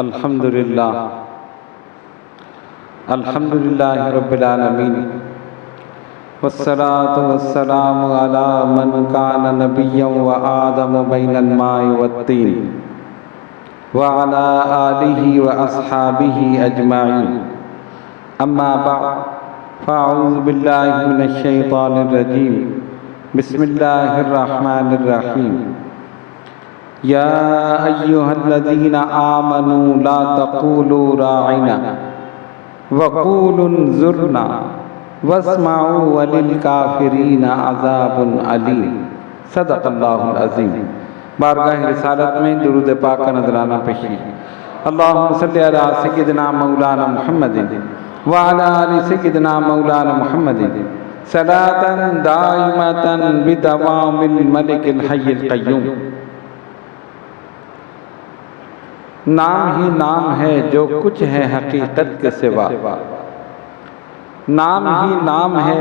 अल्हम्दुलिल्लाह अल्हम्दुलिल्लाहि रब्बिल आलमीन वस्सलातु वस्सलामु अला मन कान नबिय्यन व आदम बैनल माइ वत्तीन व अला आलिहि व अस्हाबिहि अजमाइन अम्मा बअद फ़अऊज़ु बिल्लाहि मिनश शैतानिर रजीम बिस्मिल्लाहिर रहमानिर रहीम या अय्युहल्लज़ीना आमनू ला तक़ूलू राइना वक़ूलु उन्ज़ुरना वस्मऊ वलिल काफिरीना अज़ाबुन अलीम। सदक़ल्लाहुल अज़ीम। बारगाह रिसालत में दुरूद पाक का नज़राना पेशी। अल्लाहुम्मा सल्लि अला सय्यिदिना मौलाना मुहम्मदिन व अला आलि सय्यिदिना मौलाना मुहम्मदिन सलातन दाइमतन बिदवामिल मलिकिल हय्यिल क़य्यूम। नाम ही नाम है जो कुछ है हकीकत के सिवा, नाम ही नाम है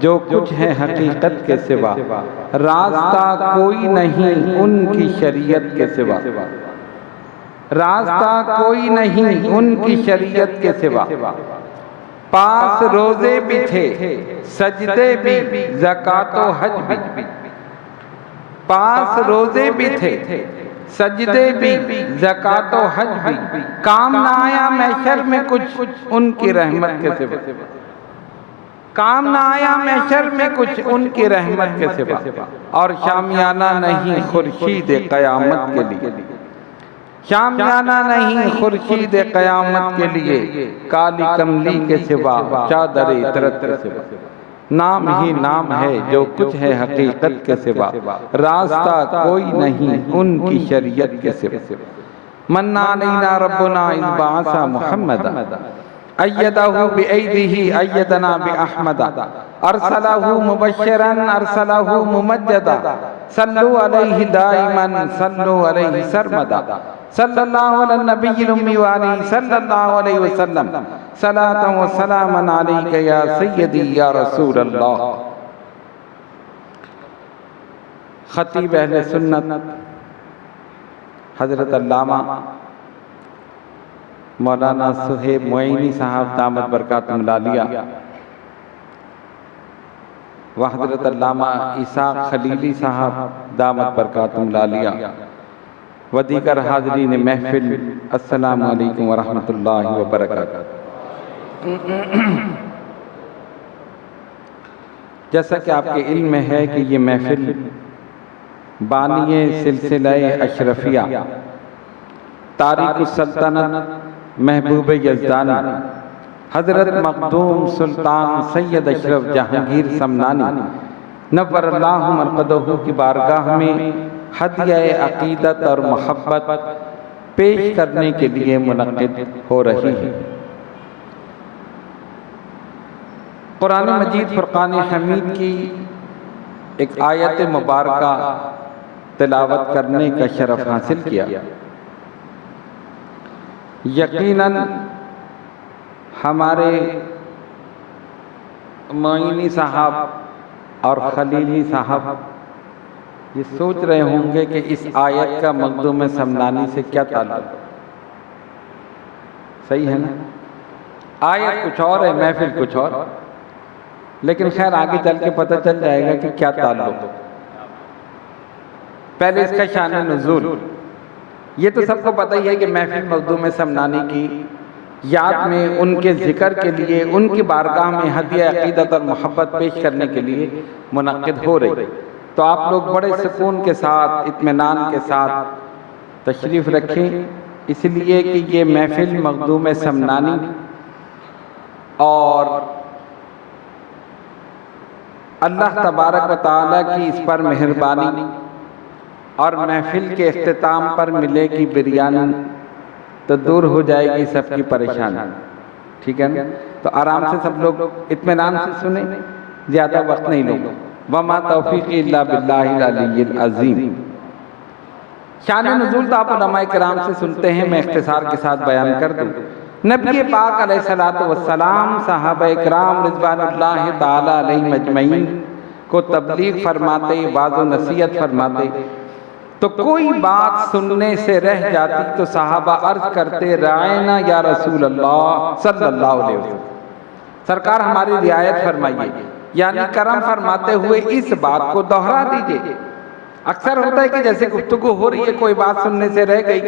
जो कुछ है हकीकत के सिवा, रास्ता कोई नहीं उनकी शरीयत के सिवा, रास्ता कोई नहीं उनकी शरीयत के सिवा। पास रोजे भी थे सजदे भी ज़कातो हज भी, पास रोजे भी थे सजदे भी ज़कातो हज भी, काम ना आया महशर में कुछ उनकी रहमत के सिवा, काम ना आया महशर में कुछ उनकी रहमत के सिवा। और शामियाना नहीं खुर्शीद क़यामत के लिए, शामियाना नहीं खुर्शीद क़यामत के लिए, काली कमली के सिवा चादर इतरत के सिवा। नाम ही नाम है जो कुछ है हकीकत के सिवा, रास्ता कोई नहीं उनकी शरीयत के सिवा। मन्ना अलैना रब्बुना इज़ बअसा मुहम्मदा अय्यदहु बिअयदिही अय्यदना बिअहमदा अरसलहु मुबश्शिरन अरसलहु मुमज्जदा सल्लु अलैहि दाइमन सल्लु अलैहि सरमदा सल्लल्लाहु अला नबिय्यिल उम्मी व आलिहि सल्लल्लाहु अलैहि वसल्लम सलातन व सलामन अलैका या सय्यदी या रसूल अल्लाह। खतीब अहले सुन्नत हज़रत अल्लामा मौलाना सुहेब मोइनी साहब दामत बरकातुहुल आलिया व हज़रत अल्लामा इसाक खलीली साहब दामत बरकातुहुल आलिया व दीगर हाज़रीन महफिल, अस्सलामु अलैकुम व रहमतुल्लाहि व बरकातुहू। जैसा कि आपके इल्म में है कि ये महफिल बानिए सिलसिला अशरफिया तारिकुस सल्तनत महबूब यज़दानी हज़रत मखदूम सुल्तान सैयद अशरफ जहांगीर समनानी नव्वरल्लाहु मरक़दहू की बारगाह में हदिया अक़ीदत और मोहब्बत पेश करने के लिए मुनक़्क़िद हो रही है। कुरान मजीद फ़ुरक़ान हमीद की एक आयत मुबारका तिलावत करने का शरफ़ हासिल किया। यकीनन हमारे मोइनी साहब और खलीली साहब ये सोच रहे होंगे कि इस आयत का मखदूम समनानी से क्या ताल्लुक़। सही है ना, आयत कुछ और है, महफिल कुछ और, लेकिन खैर आगे चल के पता चल जाएगा कि क्या ताल्लुक़। पहले इसका शान नुज़ूल, ये तो सबको पता ही है कि महफिल मखदूम समनानी की याद में, उनके ज़िक्र के लिए, उनकी बारगाह में हदिया अक़ीदत और मोहब्बत पेश करने के लिए मुनक़्क़िद हो रही। तो आप लोग बड़े सुकून के साथ, इत्मीनान के साथ तशरीफ़ रखें, इसलिए कि ये महफिल मखदूम समनानी और अल्लाह तबारक व तआला की इस पर मेहरबानी और महफिल के इख्तिताम पर मिलेगी बिरयानी, तो दूर हो जाएगी सबकी परेशानी। ठीक है ना, तो आराम से सब लोग इत्मीनान से सुने, ज़्यादा वक्त नहीं लोगे। वमा तौफ़ीक़ी इल्ला बिल्लाहिल अलिय्यिल अज़ीम। शान नुज़ूल तो आप उलमाए किराम से सुनते हैं, मैं इख्तिसार के साथ बयान कर दूँ। नबी पाक अलैहिस्सलातु वस्सलाम सहाबाए किराम रिज़वानुल्लाहि ताला अलैहिम अजमईन को तबलीग फरमाते, वाज़ो नसीहत फरमाते तो कोई बात सुनने से रह जाती तो सहाबा अर्ज करते रायना या रसूल अल्लाह सल्लल्लाहु अलैहि वसल्लम, सरकार हमारी रियायत फरमाइए, यानी करम फरमाते हुए इस बात को दोहरा दीजिए। अक्सर होता है कि जैसे गुफ्तगू हो रही है, कोई बात सुनने से रह गई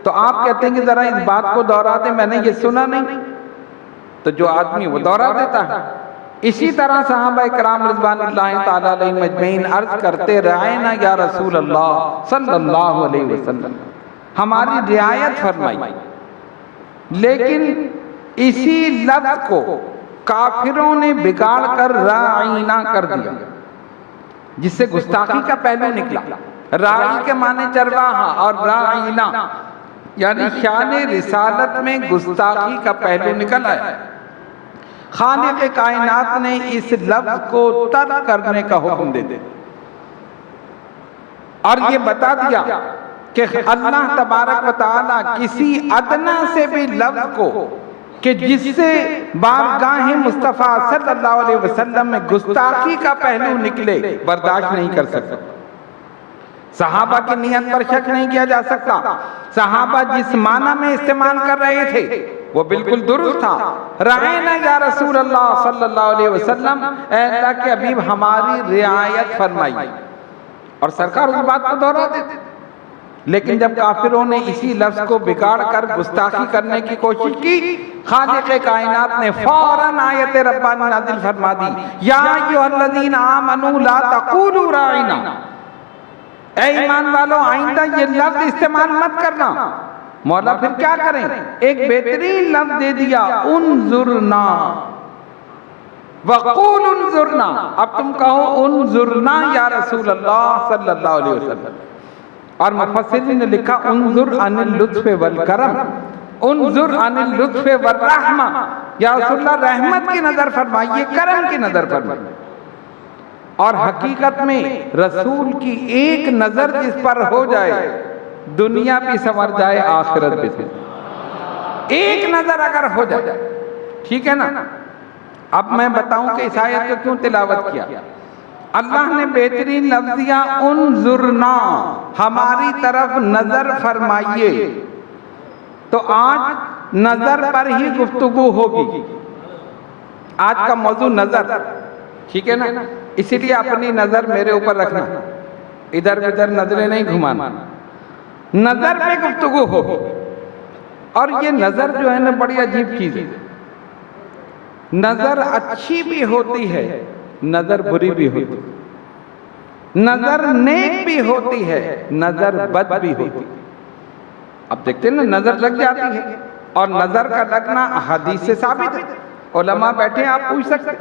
तो आप कहते हैं कि जरा इस बात को दोहरा दे, मैंने ये सुना नहीं, तो जो आदमी वो दोहरा देता है। इसी तरह सहाबा इकराम रिज़वानुल्लाहि ताला अलैहिम अजमईन अर्ज करते रायना या रसूल अल्लाह सल्लल्लाहु अलैहि वसल्लम, हमारी रियायत फरमाई। लेकिन इसी लफ्ज को काफिरों ने बिगाड़ कर राइना कर दिया, जिससे गुस्ताखी का पहलू निकला। राई के माने चरवाहा और राइना यानी शान रिसालत में गुस्ताखी का पहलू निकल आया। खालिक कायनात ने इस लफ्ज को तर्क करने का हुक्म दे दिया और ये बता दिया कि अल्लाह तबारक व तआला किसी अदना से भी लफ्ज को कि जिससे बारगाह मुस्तफ़ा सल्लल्लाहु अलैहि वसल्लम में गुस्ताखी का पहलू निकले बर्दाश्त नहीं कर सकता। सहाबा की नियत पर शक नहीं किया जा सकता। सहाबा जिस माना में इस्तेमाल कर रहे थे वो बिल्कुल दुरुस्त था। रायना या रसूल अल्लाह सल्लल्लाहु अलैहि वसल्लम, ऐ अल्लाह के हबीब हमारी रियायत फरमाई, और सरकार उस बात को दोहरा देते। लेकिन जब काफिरों ने इसी लफ्ज को बिगाड़ कर गुस्ताखी करने की कोशिश की, खालिक कायनात ने फौरन आयत रब्बानी नाजिल फरमा दी, या अय्युहल्लज़ीना आमनू ला तक़ूलू राइना, ऐ ईमान वालों आइंदा ये लफ्ज इस्तेमाल मत करना। मौला फिर क्या करें, एक बेहतरीन लफ्ज दे दिया, उन्जुरना वक़ूल उन्जुरना, अब तुम कहो उन्जुरना या रसूल अल्लाह सल्लल्लाहु अलैहि वसल्लम। और मुफस्सिरीन ने लिखा उन्जुर अनिल लुत्फ़ वल करम, उन्जुर अनिल लुत्फ़ वर रहमा, या रसूलल्लाह रहमत की नजर फरमाइए, करम की नजर फरमाइए। और हकीकत में रसूल की एक नजर जिस पर हो जाए दुनिया भी संवर जाए, आखिरत भी संवर। एक नजर अगर हो जाए, ठीक है ना। अब मैं बताऊं कि इस आयत को क्यों तिलावत किया। अल्लाह ने बेहतरीन लफ्ज़ दिया उन्जुरना, हमारी तरफ नजर फरमाइए। तो आज नजर पर ही गुफ्तगू होगी। आज का मौजू नजर, ठीक है ना। इसीलिए अपनी नजर मेरे ऊपर रखना, इधर उधर नजरें नहीं घुमाना। नजर पे गुफ्तगू होगी। और ये नजर जो है ना बड़ी अजीब चीज है। नजर अच्छी भी होती है, नजर बुरी भी होती है, नजर नेक भी होती है, नजर बद भी होती है। अब देखते हैं ना, नजर लग जाती है, और नजर का लगना हदीस से साबित है। उलमा बैठे, आप पूछ सकते।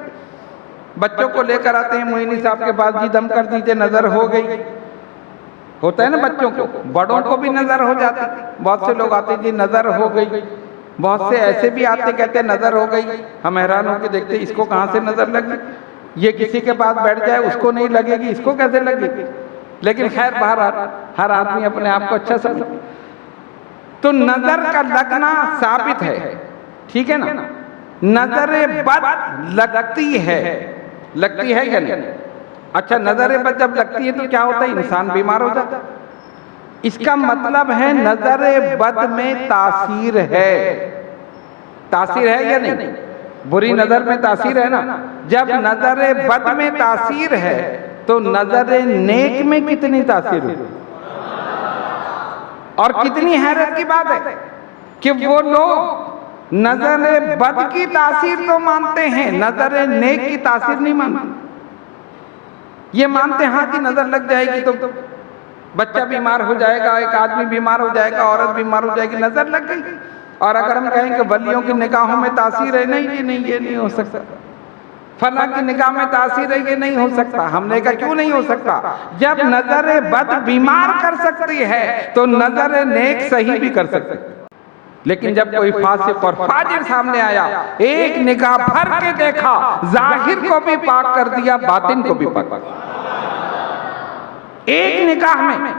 बच्चों को लेकर आते हैं मोइनी साहब के पास, जी दम कर दीजिए, नजर हो गई। होता है ना बच्चों को, बड़ों को भी नजर हो जाती। बहुत से लोग आते जी नजर हो गई। बहुत से ऐसे भी आते कहते नजर हो गई। हम हैरान होकर देखते इसको कहाँ से नजर लगी। ये किसी के पास बैठ जाए उसको नहीं लगेगी, इसको कैसे लगेगी। लेकिन खैर बहरहाल हर आदमी अपने आप को अच्छा समझ। तो नजर का लगना साबित है, ठीक है ना। नजर बद लगती है, लगती है या नहीं। अच्छा, नजर बद जब लगती है तो क्या होता है, इंसान बीमार हो जाता है। इसका मतलब है नजर बद में तासीर है। तासीर है या नहीं। बुरी नजर में तासीर है ना। जब नजर बद में तासीर है तो नजर नेक में कितनी तासीर है। और कितनी हैरत की बात है कि वो लोग नजर बद की तासीर तो मानते हैं, नजर नेक की तासीर नहीं मानते। ये मानते हैं कि नजर लग जाएगी तो बच्चा बीमार हो जाएगा, एक आदमी बीमार हो जाएगा, औरत बीमार हो जाएगी, नजर लग गई। और अगर हम कहें कि वलियों की निगाहों में तासीर है, नहीं जी नहीं, ये नहीं हो सकता। फला की निगाह में तासीर है, ये नहीं हो सकता। हमने कहा क्यों नहीं हो सकता। जब नजर बद बीमार कर सकती है तो नजर नेक सही भी कर सकती है। लेकिन जब कोई फासिक और फाजिर सामने आया, एक निगाह भर के देखा, जाहिर को भी पाक कर दिया, बातिन को भी पाक कर दिया एक निगाह में।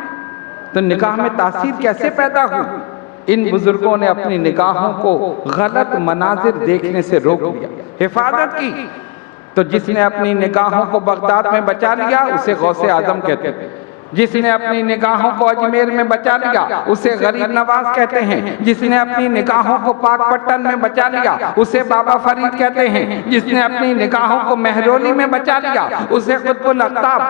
तो निगाह में तासीर कैसे पैदा हुई। इन बुजुर्गों ने अपनी निगाहों को गलत मनाजिर देखने से रोक लिया, हिफाजत की। तो जिसने अपनी निगाहों को बगदाद में बचा लिया उसे गौसे आजम कहते थे। जिसने अपनी निगाहों को अजमेर में बचा लिया उसे गरीब नवाज कहते हैं। जिसने अपनी निगाहों को पाकपट्टन में बचा लिया उसे बाबा फरीद कहते हैं। जिसने अपनी निगाहों को महरौली में बचा लिया उसे कुतुबुल अक़ताब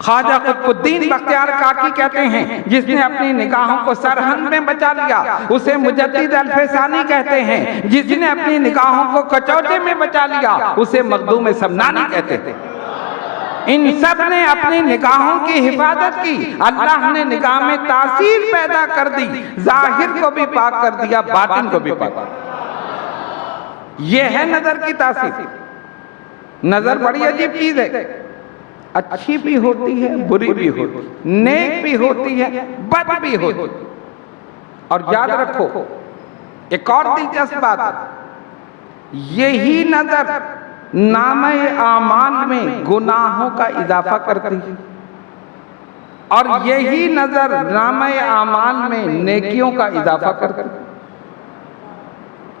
ख्वाजा कुतुबुद्दीन बख्तियार काकी कहते हैं। जिसने अपनी निगाहों को सरहंद में बचा लिया उसे मुजद्दिद अल्फसानी कहते हैं। जिसने अपनी निगाहों को कचौटे में बचा लिया उसे मखदूम समनानी कहते हैं। इन सब ने अपनी निगाहों की हिफाजत की। अल्लाह ने निगाह में तासीर पैदा कर दी, जाहिर को भी पाक कर दिया, बातिन को भी पाक कर दिया। यह है नजर की तासीर। नजर बड़ी अजीब चीज है, अच्छी भी होती है, बुरी भी होती है, नेक भी होती है, बद भी होती है। और याद रखो एक और दिलचस्प बात, यही नजर नामे आमाल में गुनाहों का इजाफा करती है और यही नजर नामे आमाल में नेकियों का इजाफा करती है।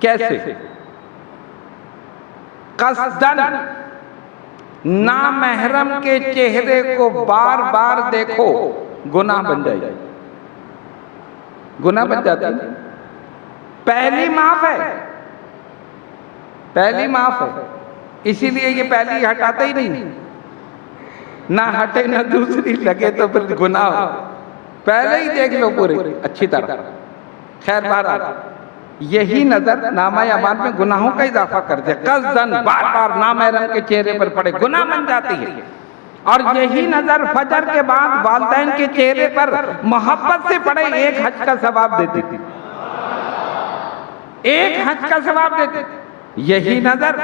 कैसे? कसदन नामहरम के चेहरे को बार बार देखो, गुनाह बन जाएगा, गुनाह बन जाता है। पहली माफ है, पहली माफ है, इसीलिए ये पहली हटाते ही नहीं, ना हटे ना दूसरी लगे तो फिर गुनाह हो। पहले ही देख लो पूरे अच्छी तरह। खैर बहरहाल यही नजर नामा अमाल में गुनाहों का इजाफा कर दे। कसदन बार बार नामहरम के चेहरे पर पड़े गुनाह बन जाती है। और यही नजर फजर के बाद वालिदैन के चेहरे पर मोहब्बत से पड़े एक हज का सवाब देती थी, एक हज का सवाब देती थी। यही नजर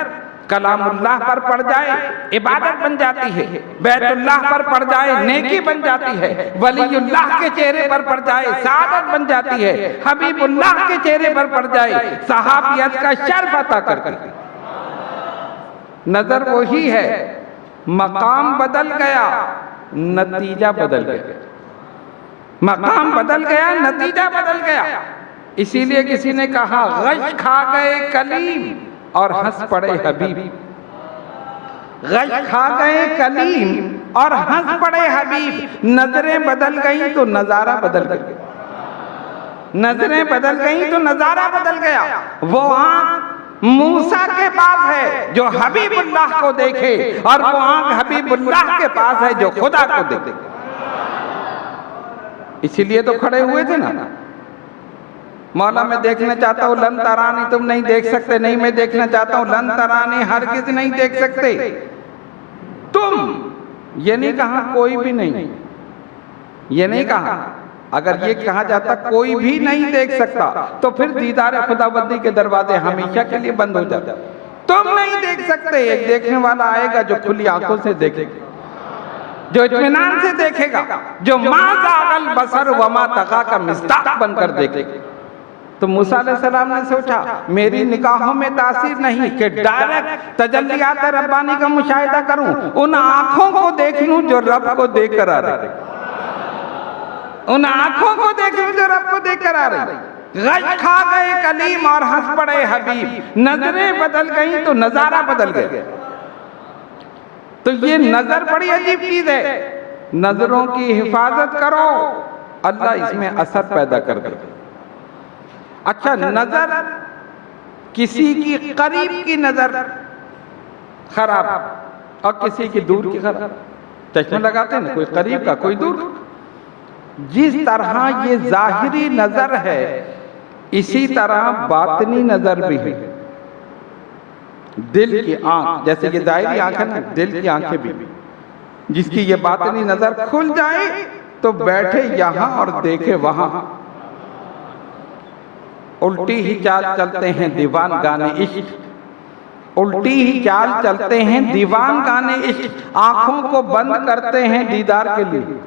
कलामुल्लाह पर पड़ जाए इबादत बन जाती है, बैतुल्लाह पर पड़ जाए नेकी बन जाती है, वलीउल्लाह के चेहरे पर पड़ जाए सादत बन जाती है, हबीबुल्लाह के चेहरे पर पड़ जाए सहाबियत का शर्फ अता करती है। नजर वही है, मकाम बदल गया नतीजा बदल गया, मकाम बदल गया नतीजा बदल गया। इसीलिए किसी ने कहा गश खा गए कलीम और हंस पड़े हबीब। गश खा गए कलीम और हंस पड़े हबीब। नजरें बदल गई तो नजारा बदल गया, नजरें बदल गई तो नजारा बदल गया। वो आंख मूसा के पास है जो हबीबुल्लाह को देखे और वो आंख हबीबुल्लाह के पास है जो खुदा को देखे। इसीलिए तो खड़े हुए थे ना, मौला मैं देखना चाहता हूँ लन तरानी, तुम नहीं देख सकते। नहीं मैं देखना चाहता हूँ लन तरानी, हरगिज़ नहीं देख सकते तुम। ये नहीं कहा कोई भी नहीं, ये नहीं कहा। अगर ये कहा जाता कोई भी नहीं देख सकता तो फिर दीदार खुदाबंदी के दरवाजे हमेशा के लिए बंद हो जाते। तुम नहीं देख सकते, एक देखने वाला आएगा जो खुली आंखों से देखेगा, जो इत्मीनान से देखेगा, जो मा ज़ाग़ल बसर वमा तग़ा का मिस्दाक़ बनकर देखेगा। तो मूसा अलैहिस्सलाम ने सोचा मेरी निगाहों में तासीर नहीं कि डायरेक्ट तजल्लियात रब्बानी का मुशाहिदा करूं, उन आंखों को देख लूं जो रब को देख कर आ रहे, उन आंखों को देख लूं जो रब को देख कर आ रहे। गश खा गए कलीम और हंस पड़े हबीब। नजरें बदल गई तो नजारा बदल गया। तो ये नजर बड़ी अजीब चीज है। नजरों की हिफाजत करो, अल्लाह इसमें असर पैदा कर दे। अच्छा, नजर किसी की करीब की नजर खराब और किसी की दूर की खराब। चश्मा लगाते हैं ना, कोई करीब का कोई दूर। जिस तरह ये जाहिरी नजर है इसी तरह बातनी नजर भी है। दिल की आंख, जैसे ये जाहिरी आंख है ना, दिल की आंखें भी, जिसकी ये बातनी नजर खुल जाए तो बैठे यहां और देखे वहां। उल्टी ही चाल चलते हैं दीवान गाने इश्क, उल्टी ही चाल चलते हैं दीवान गाने इश्क। आंखों को बंद करते हैं दीदार के लिए,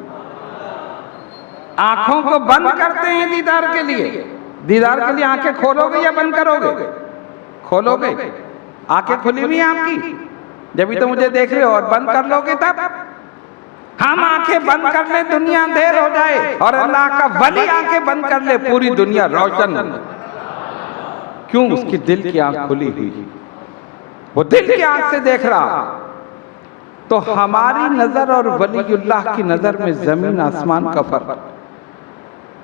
आंखों को बंद करते हैं दीदार के लिए। दीदार के लिए आंखें खोलोगे या बंद करोगे? खोलोगे। आंखें खुली हुई हैं आपकी, जब तो मुझे देख रहे हो, और बंद कर लोगे तब। हम आंखें बंद कर ले दुनिया अंधेर हो जाए और अल्लाह का वली आंखें बंद कर ले पूरी दुनिया रोशन हो। क्यों? उसकी दिल की आंख खुली हुई, वो दिल की आंख से देख रहा। तो हमारी नजर और वलीउल्लाह की नजर में जमीन आसमान का फर्क।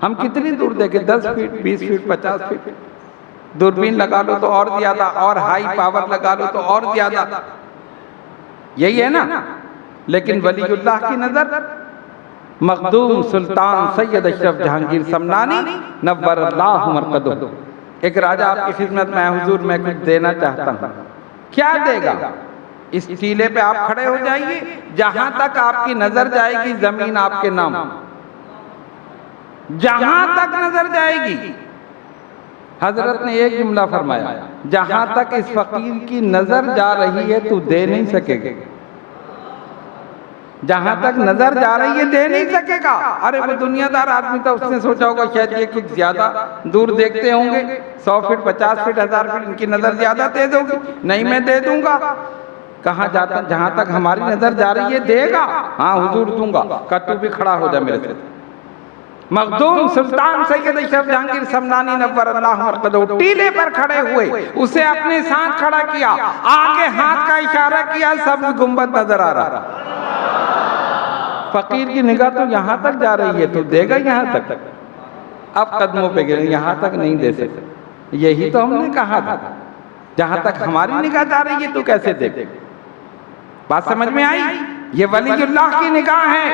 हम कितनी दूर देखें, 10 फीट, 20 फीट, 50 फीट, दूरबीन लगा लो तो और ज्यादा, और हाई पावर लगा लो तो और ज्यादा, यही है ना। लेकिन वलीउल्लाह की नजर, मखदूम सुल्तान सैयद अशरफ जहांगीर समनानी नव्वरल्लाहु मरकदहु, एक राजा आपकी खिदमत में हुजूर मैं कुछ देना चाहता हूँ। क्या देगा? इस टीले पे आप खड़े हो जाइए, जहां तक आपकी नजर जाएगी जमीन आपके नाम, जहां तक नजर जाएगी। हजरत ने एक जुमला फरमाया, जहां तक इस फकीर की नजर जा रही है तू दे नहीं सकेगा, जहां तक नजर जा रही है दे नहीं सकेगा। अरे वो दुनियादार आदमी तो उसने सोचा होगा शायद ये कुछ ज्यादा दूर देखते होंगे, 100 फीट, 50 फीट, 1000 फीट, इनकी नजर ज्यादा तेज होगी, नहीं मैं दे दूंगा। कहाँ जाता, जहां तक हमारी नजर जा रही है देगा, हाँ हुजूर दूंगा। का तू भी खड़ा हो जा मेरे से। मखदूम सुल्तान सैयद अशरफ जहांगीर समनानी नव्वरल्लाहु मरकदहु टीले पर खड़े हुए, उसे अपने साथ खड़ा किया, आगे हाथ का इशारा किया, सब गुंबद नजर आ रहा। फकीर की निगाह तो यहां तक जा रही है, तो देगा यहां तक, अब कदमों पे गिरे, यहां तक नहीं दे सकते। यही तो हमने कहा था, जहां तक हमारी निगाह जा रही है तो कैसे दे। बात समझ में आई? ये वलीउल्लाह की निगाह है।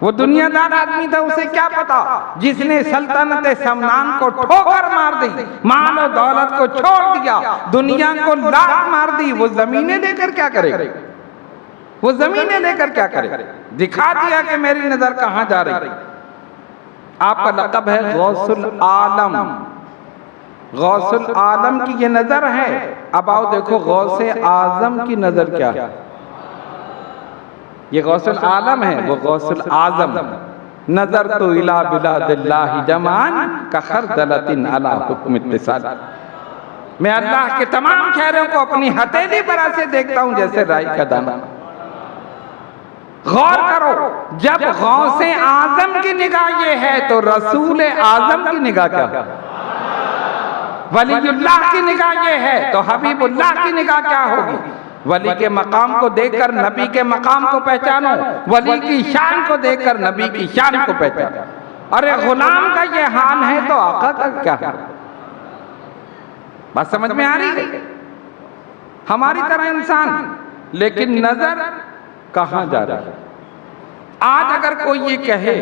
वो दुनियादार आदमी था, उसे क्या पता, जिसने सल्तनत समनान को ठोकर मार दी, माल और दौलत को छोड़ दिया, दुनिया को लात मार दी, वो जमीनें लेकर क्या करेगा? वो जमीनें लेकर क्या करे? दिखा दिया कि मेरी नजर कहां जा रही। आपका लक़ब है गौसुल आलम, गौसुल आलम की ये नजर है। अब आओ देखो गौसे आजम की नजर क्या है। ये गौसुल आलम है, वो गौसुल आजम। नजर तो इला बिलादिल्लाहि जमान का खरदलतिन अला हुक्म इत्तिसाल। मैं अल्लाह के तमाम शहरों को अपनी हथेली पर ऐसे देखता हूं जैसे राई का दाना। गौर करो, जब गौसे आजम की निगाह ये है तो रसूल आजम की निगाह क्या है? वलीउल्लाह की निगाह ये है तो हबीबुल्लाह की निगाह क्या होगी? वली के मकाम को देखकर नबी के मकाम को पहचानो, वली की शान को देखकर नबी की शान को पहचानो। अरे गुलाम का ये हाल है तो आका का क्या है? बात समझ में आ रही है? हमारी तरह इंसान, लेकिन नजर कहां जा रहा है? आज अगर कोई ये कहे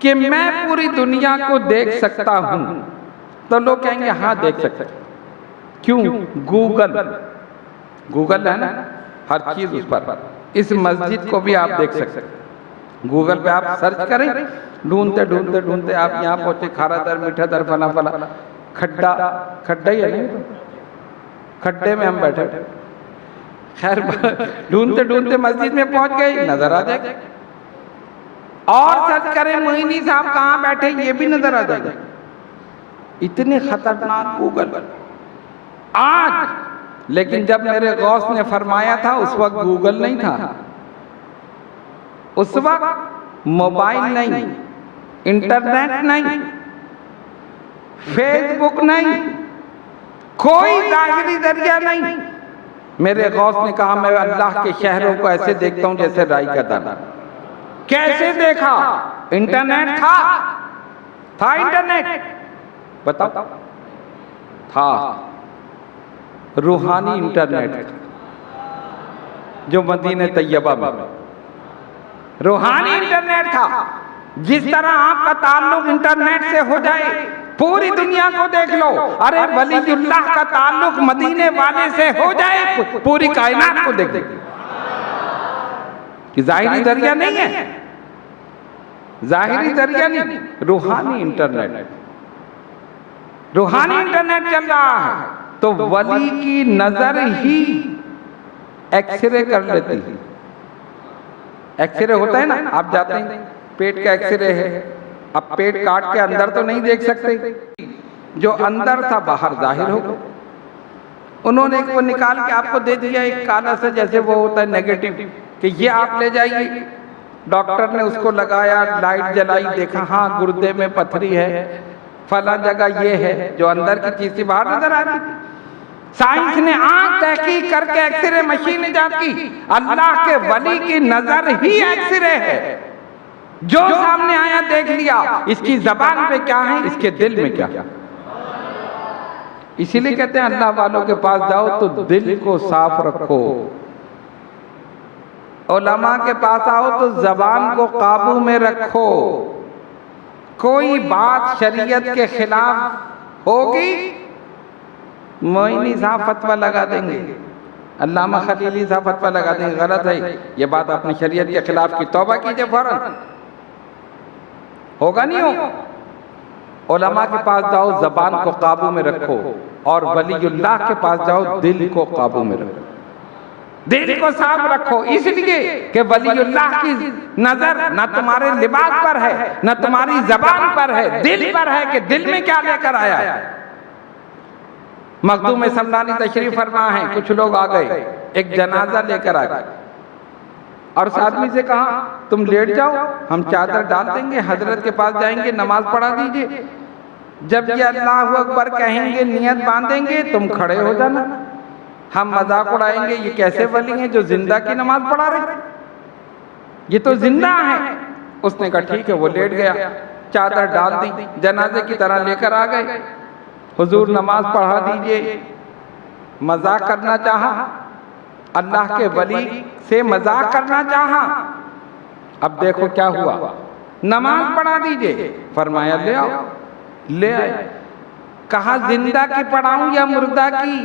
कि मैं पूरी दुनिया को देख सकता हूं, तो लोग कहेंगे हाँ देख सकते। क्यों? गूगल है ना, हर चीज उस पर। इस मस्जिद को भी आप देख सकते, गूगल पे आप सर्च करें, ढूंढते ढूंढते ढूंढते आप यहाँ पहुंचे, खारा दर, मीठा दर, फला फला, खड्डा ही है नहीं, खड्डे में हम बैठे। खैर ढूंढते ढूंढते मस्जिद में पहुंच गए, नजर आ जाएगा। और सर्च करें मोहिनी साहब कहाँ बैठे, ये भी नजर आ जाएगा। इतने खतरनाक गूगल आज। लेकिन जब मेरे गौस ने फरमाया था उस वक्त गूगल नहीं था, उस वक्त मोबाइल नहीं, इंटरनेट नहीं, फेसबुक नहीं, कोई जाहिरी जरिया नहीं। मेरे गौस ने कहा मैं अल्लाह के शहरों को ऐसे देखता हूं जैसे राई का दाना। कैसे देखा? इंटरनेट था इंटरनेट, बताओ था, रूहानी इंटरनेट जो मदीने तैयबा में, रूहानी इंटरनेट था। जिस तरह आपका ताल्लुक इंटरनेट से हो जाए, पूरी दुनिया को देख लो। अरे वलीउल्लाह का ताल्लुक मदीने वाले से हो जाए, पूरी कायनात को देख। कि जाहिरी जरिया नहीं है, जाहिरी जरिया नहीं, रूहानी इंटरनेट, रूहानी इंटरनेट चल रहा है। तो वली की नजर ही एक्सरे कर लेती है। एक्सरे होता है ना, आप जाते हैं, पेट का एक्सरे है, अब पेट काट के अंदर तो नहीं देख सकते, जो अंदर था बाहर जाहिर होगा। उन्होंने एक वो निकाल के आपको दे दिया, एक काला सा जैसे वो होता है नेगेटिव, कि ये आप ले जाइए। डॉक्टर ने उसको लगाया, लाइट जलाई, देखा हाँ गुर्दे में पथरी है, फला जगह ये है, जो अंदर की चीज थी बाहर नजर आ रही थी। साइंस ने आंख तहकीक करके एक्सरे मशीन इजाद की। अल्लाह के वली की नजर ही एक्सरे है, जो सामने आया देख लिया। इसकी जबान पे क्या है, इसके दिल में क्या है। इसीलिए कहते हैं अल्लाह वालों के पास जाओ तो दिल को साफ रखो, उलमा के पास आओ तो जबान को काबू में रखो। कोई बात शरीयत के खिलाफ होगी, मोइनी साहब फतवा लगा देंगे, अल्लामा खलीली साहब फतवा लगा देंगे गलत है ये बात, अपनी शरीयत के खिलाफ की तौबा कीजिए फौरन। होगा नहीं हो। उलमा के पास जाओ, जबान को काबू में रखो, और वलीउल्लाह के पास जाओ, दिल को काबू में रखो, दिल को साफ रखो। इसलिए कि वलीउल्लाह की नजर न तुम्हारे लिबास पर है, न तुम्हारी जबान पर है, दिल पर है कि दिल में क्या लेकर आया है। मखदूम समदानी तशरीफ फरमा है, कुछ लोग आ गए, एक जनाजा लेकर आ गए और उस आदमी से कहा तुम लेट जाओ, हम चादर डाल देंगे, हजरत के पास जाएंगे, नमाज पढ़ा दीजिए। जब ये अल्लाहु अकबर कहेंगे, नियत बांधेंगे, तुम खड़े हो जाना, हम मजाक उड़ाएंगे ये कैसे वली हैं जो जिंदा की नमाज पढ़ा रहे, ये तो जिंदा है। उसने कहा ठीक है, वो लेट गया, चादर डाल दी, जनाजे की तरह लेकर आ गए, हुजूर नमाज पढ़ा दीजिए। मजाक करना चाहा, अल्लाह के वली से मजाक करना चाहा। अब देखो क्या हुआ, नमाज पढ़ा दीजिए, फरमाया ले आओ, ले आए। कहा जिंदा की पढ़ाऊं या मुर्दा की,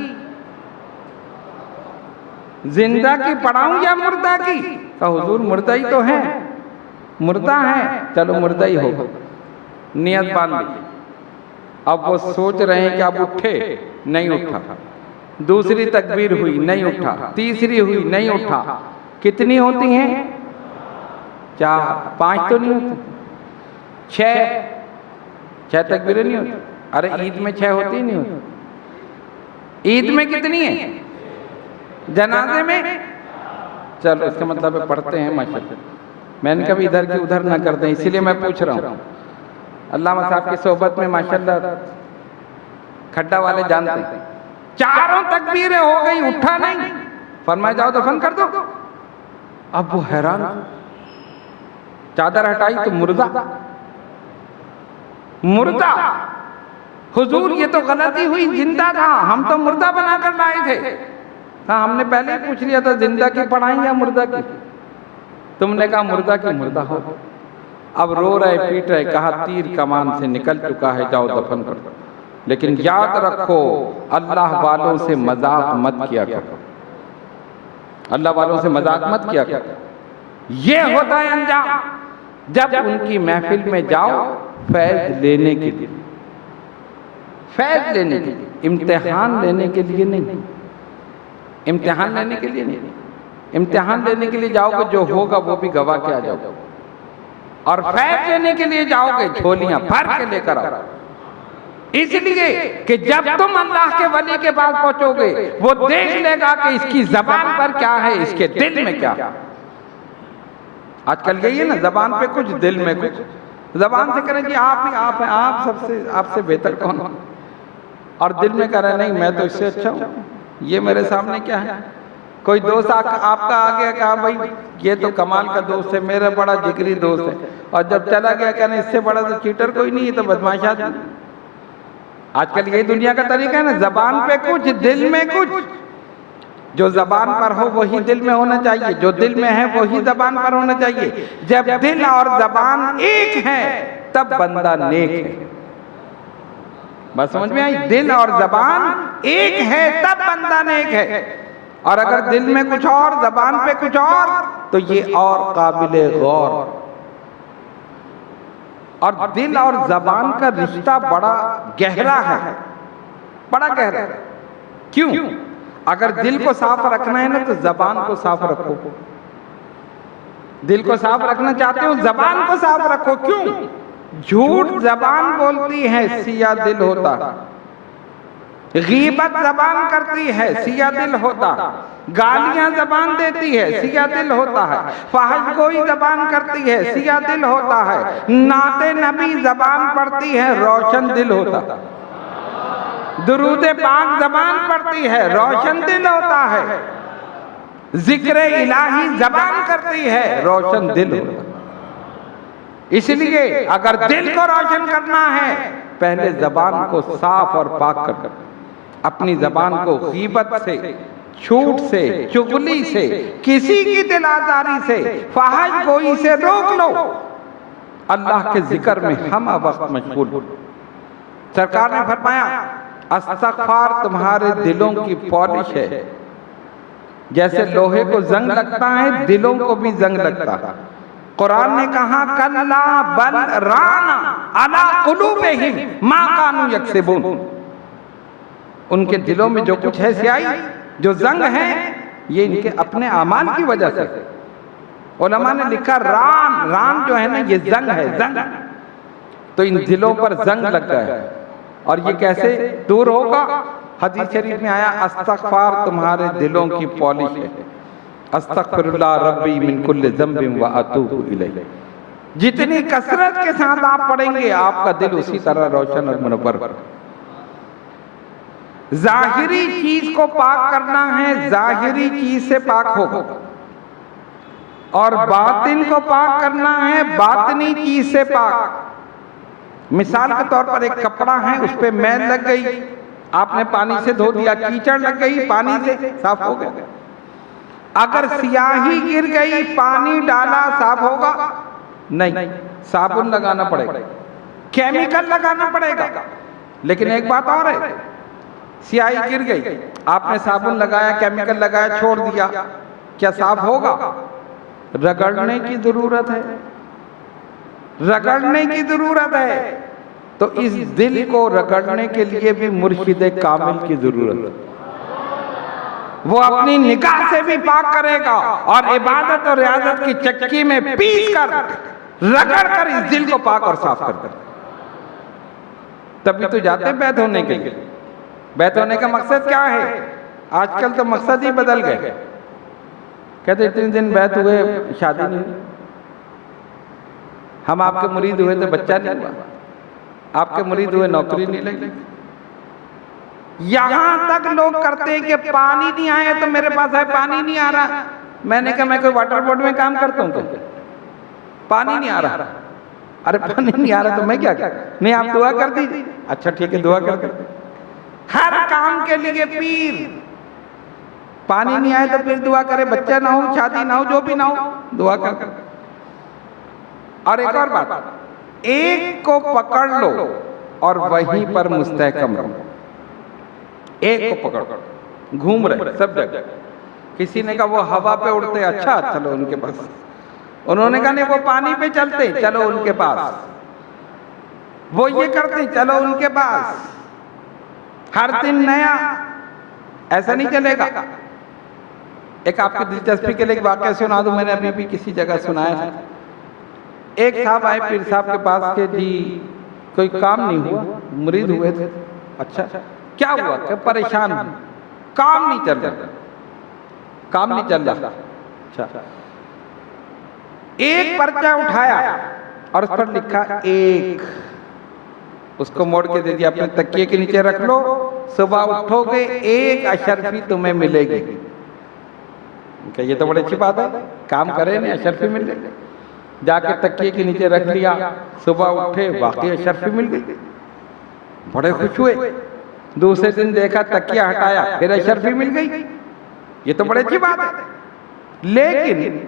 जिंदा की पढ़ाऊं या मुर्दा की। कहा हुजूर मुर्दा ही तो है, मुर्दा है, चलो मुर्दा ही होगा। नियत बांध ली। अब वो सोच रहे हैं कि अब उठे, नहीं उठा। दूसरी तकबीर हुई, नहीं उठा। तीसरी हुई, नहीं उठा। कितनी होती हैं? 4, 5 तो नहीं होती, 6 तकबीरें नहीं होती। अरे ईद में 6 होती नहीं होती। ईद में कितनी है? जनाजे में? चलो इसका मतलब है पढ़ते हैं माशाल्लाह। मैंने कभी इधर की उधर ना कर दें, इसीलिए मैं पूछ रहा हूँ। अल्लामा साहब की सोहबत में माशाल्लाह खड्डा वाले जानते हैं। 4 तकबीरें हो गई, उठा नहीं, फरमाया जाओ दफन कर दो। अब वो हैरान, चादर हटाई तो मुर्दा, मुर्दा। हुजूर ये तो गलती हुई, जिंदा था, हम तो मुर्दा बनाकर लाए थे। हाँ हमने पहले ही पूछ लिया था जिंदा की पढ़ाई या मुर्दा की, तुमने कहा मुर्दा की, मुर्दा हो। अब रो रहे पीट रहे, कहा तीर कमान से निकल चुका है, जाओ दफन कर दो। लेकिन याद रखो अल्लाह वालों से मजाक मत किया करो, अल्लाह वालों से मजाक मत किया करो। ये होता है अंजाम जब उनकी महफिल में जाओ फैज लेने के लिए, फैज लेने के लिए, इम्तिहान लेने के लिए नहीं, इम्तिहान लेने के लिए नहीं। इम्तिहान लेने के लिए जाओगे, जो होगा वो भी गवा के आ जाओगे। और फैज लेने के लिए जाओगे, झोलियां भर के लेकर आओ। इसलिए कि जब तुम अल्लाह के वली के पास पहुंचोगे, वो देख लेगा कि इसकी जबान पर क्या है, इसके दिल में क्या। आजकल यही है ना, जबान पे कुछ, दिल में कुछ। जबान से करें कि आप ही आप हैं, आप सबसे आपसे बेहतर कौन, और दिल में कह रहे नहीं मैं तो इससे अच्छा हूँ, ये मेरे सामने क्या है। कोई दोस्त आपका आ गया, कहा भाई ये तो कमाल का दोस्त है, मेरा बड़ा जिगरी दोस्त है, और जब चला गया कहना इससे बड़ा तो चीटर कोई नहीं है, तो बदमाश आदमी। आजकल यही दुनिया का तरीका है ना, जबान पे कुछ, दिल में कुछ। जो जबान पर हो वही दिल में होना चाहिए, जो दिल में है वही जबान पर होना चाहिए। जब दिल और जबान एक है तब बंदा नेक है। बस समझ में आई, दिल और जबान एक है तब बंदा नेक है। और अगर दिल में कुछ और, जबान पे कुछ और, तो ये और काबिले गौर। और दिल और जबान का रिश्ता बड़ा गहरा है, बड़ा गहरा है। क्यों? अगर दिल को साफ रखना है ना तो जबान को साफ रखो। दिल को साफ रखना चाहते हो, जबान को साफ रखो। क्यों? झूठ जबान बोलती है, सिया दिल होता। गीबत जबान करती है, सिया दिल होता। गालियां जबान देती है, सिया दिल होता है। फहश गोई जबान करती है, सिया दिल होता है। नाते नबी जबान पड़ती है, रोशन दिल होता। दुरूद पाक जबान पड़ती है, रोशन दिल होता है। जिक्र इलाही जबान करती है, रोशन दिल होता है। इसलिए अगर दिल को रोशन करना है, पहले जबान को साफ और पाक कर, अपनी जबान को गीबत से, झूठ से, चुगली से, किसी की दिल आजारी से, फहश गोई से रोक लो। अल्लाह के जिक्र में हम वक्त मशगूल हो। सरकार ने फरमाया इस्तग़फ़ार तुम्हारे दिलों की पॉलिश है। जैसे लोहे को जंग लगता है, दिलों को भी जंग लगता है। कुरान ने कहा कल्ला बल राना अला कुलूबिहिम मा कानू यक्सिबून। उनके दिलों में जो कुछ है स्याही, जो जंग है, ये इनके अपने अमाल की वजह से। उलमा ने लिखा रान, रान जो है ना, ये जंग है, जंग। तो इन दिलों पर जंग लग गया है। और ये कैसे दूर होगा? हदीस शरीफ में आया इस्तग़फ़ार तुम्हारे दिलों की पॉलिश है। अस्तग़फ़िरुल्लाह रब्बी मिन कुल्लि ज़ंबिन व अतूबु इलैह। जितनी कसरत के साथ आप पढ़ेंगे, आपका दिल उसी तरह रोशन और मुनव्वर। जाहिरी चीज को पाक करना है, जाहिरी चीज से पाक होगा। और बातिन को पाक करना है, बातिनी चीज से पाक। मिसाल के तौर पर एक कपड़ा है, उस पे मैल लग गई, आपने पानी से धो दिया, कीचड़ लग गई, पानी से साफ हो गया। अगर स्याही गिर गई, पानी डाला, साफ होगा? नहीं, साबुन लगाना पड़ेगा, केमिकल लगाना पड़ेगा। लेकिन एक बात और है, स्याही गिर गई, आपने साबुन लगाया, केमिकल लगाया, छोड़ दिया, क्या साफ होगा? रगड़ने की जरूरत है, रगड़ने की जरूरत है। तो इस दिल को रगड़ने के लिए भी मुर्शिद कामिल की जरूरत है। वो अपनी निगाह से भी पाक करेगा और इबादत और रियाजत की चक्की में पीस कर, रगड़ कर इस दिल को पाक और साफ करता। तभी तो जाते बैत होने के लिए। बैत होने का मकसद क्या है? आजकल तो मकसद ही बदल गए। कहते इतने दिन बैत हुए, शादी नहीं हुई। हम आपके मुरीद हुए तो बच्चा नहीं हुआ, आपके मुरीद हुए नौकरी नहीं लगी। यहां तक लोग करते हैं कि पानी नहीं आया तो मेरे पास है, पानी नहीं आ रहा। मैंने कहा मैं कोई वाटर बोर्ड में काम करता हूं, तो पानी नहीं आ रहा। अरे पानी नहीं आ रहा तो मैं क्या कर? नहीं, आप दुआ कर दीजिए। अच्छा ठीक है, दुआ कर। हर काम के लिए पीर। पानी नहीं आए तो फिर दुआ करे, बच्चा ना हो, शादी ना हो, जो भी ना हो, दुआ कर। और एक और बात, एक को पकड़ लो और वहीं पर मुस्तहकम रहो। एक को पकड़, घूम रहे सब जगह। किसी ने कहा वो हवा पे उड़ते, अच्छा चलो उनके पास। उन्होंने कहा नहीं वो पानी पे चलते, चलो उनके पास। वो ये करते, चलो उनके पास। हर दिन नया, ऐसा नहीं चलेगा। एक आपकी दिलचस्पी के लिए एक वाकया सुना दूं, मैंने अभी भी किसी जगह सुनाया था। एक साहब आए पीर साहब के पास के, जी कोई काम नहीं हुआ, मुरीद हुए थे। अच्छा क्या हुआ? क्या परेशान, काम नहीं चल रहा, काम नहीं चल रहा। अच्छा, एक पर्चा उठाया और उस पर लिखा एक, उसको मोड़ के दे दिया, अपने तकिए के नीचे रख लो, सुबह उठोगे एक अशरफी तुम्हें मिलेगी। ये तो बड़ी अच्छी बात है, काम करे नहीं अशरफी मिल गई। जाके तकिए के नीचे रख लिया, सुबह उठे वाकई अशरफी मिल गई, बड़े खुश हुए। दूसरे दिन देखा, तकिया हटाया, फिर अशरफी मिल गई। ये तो बड़ी अच्छी बात है। लेकिन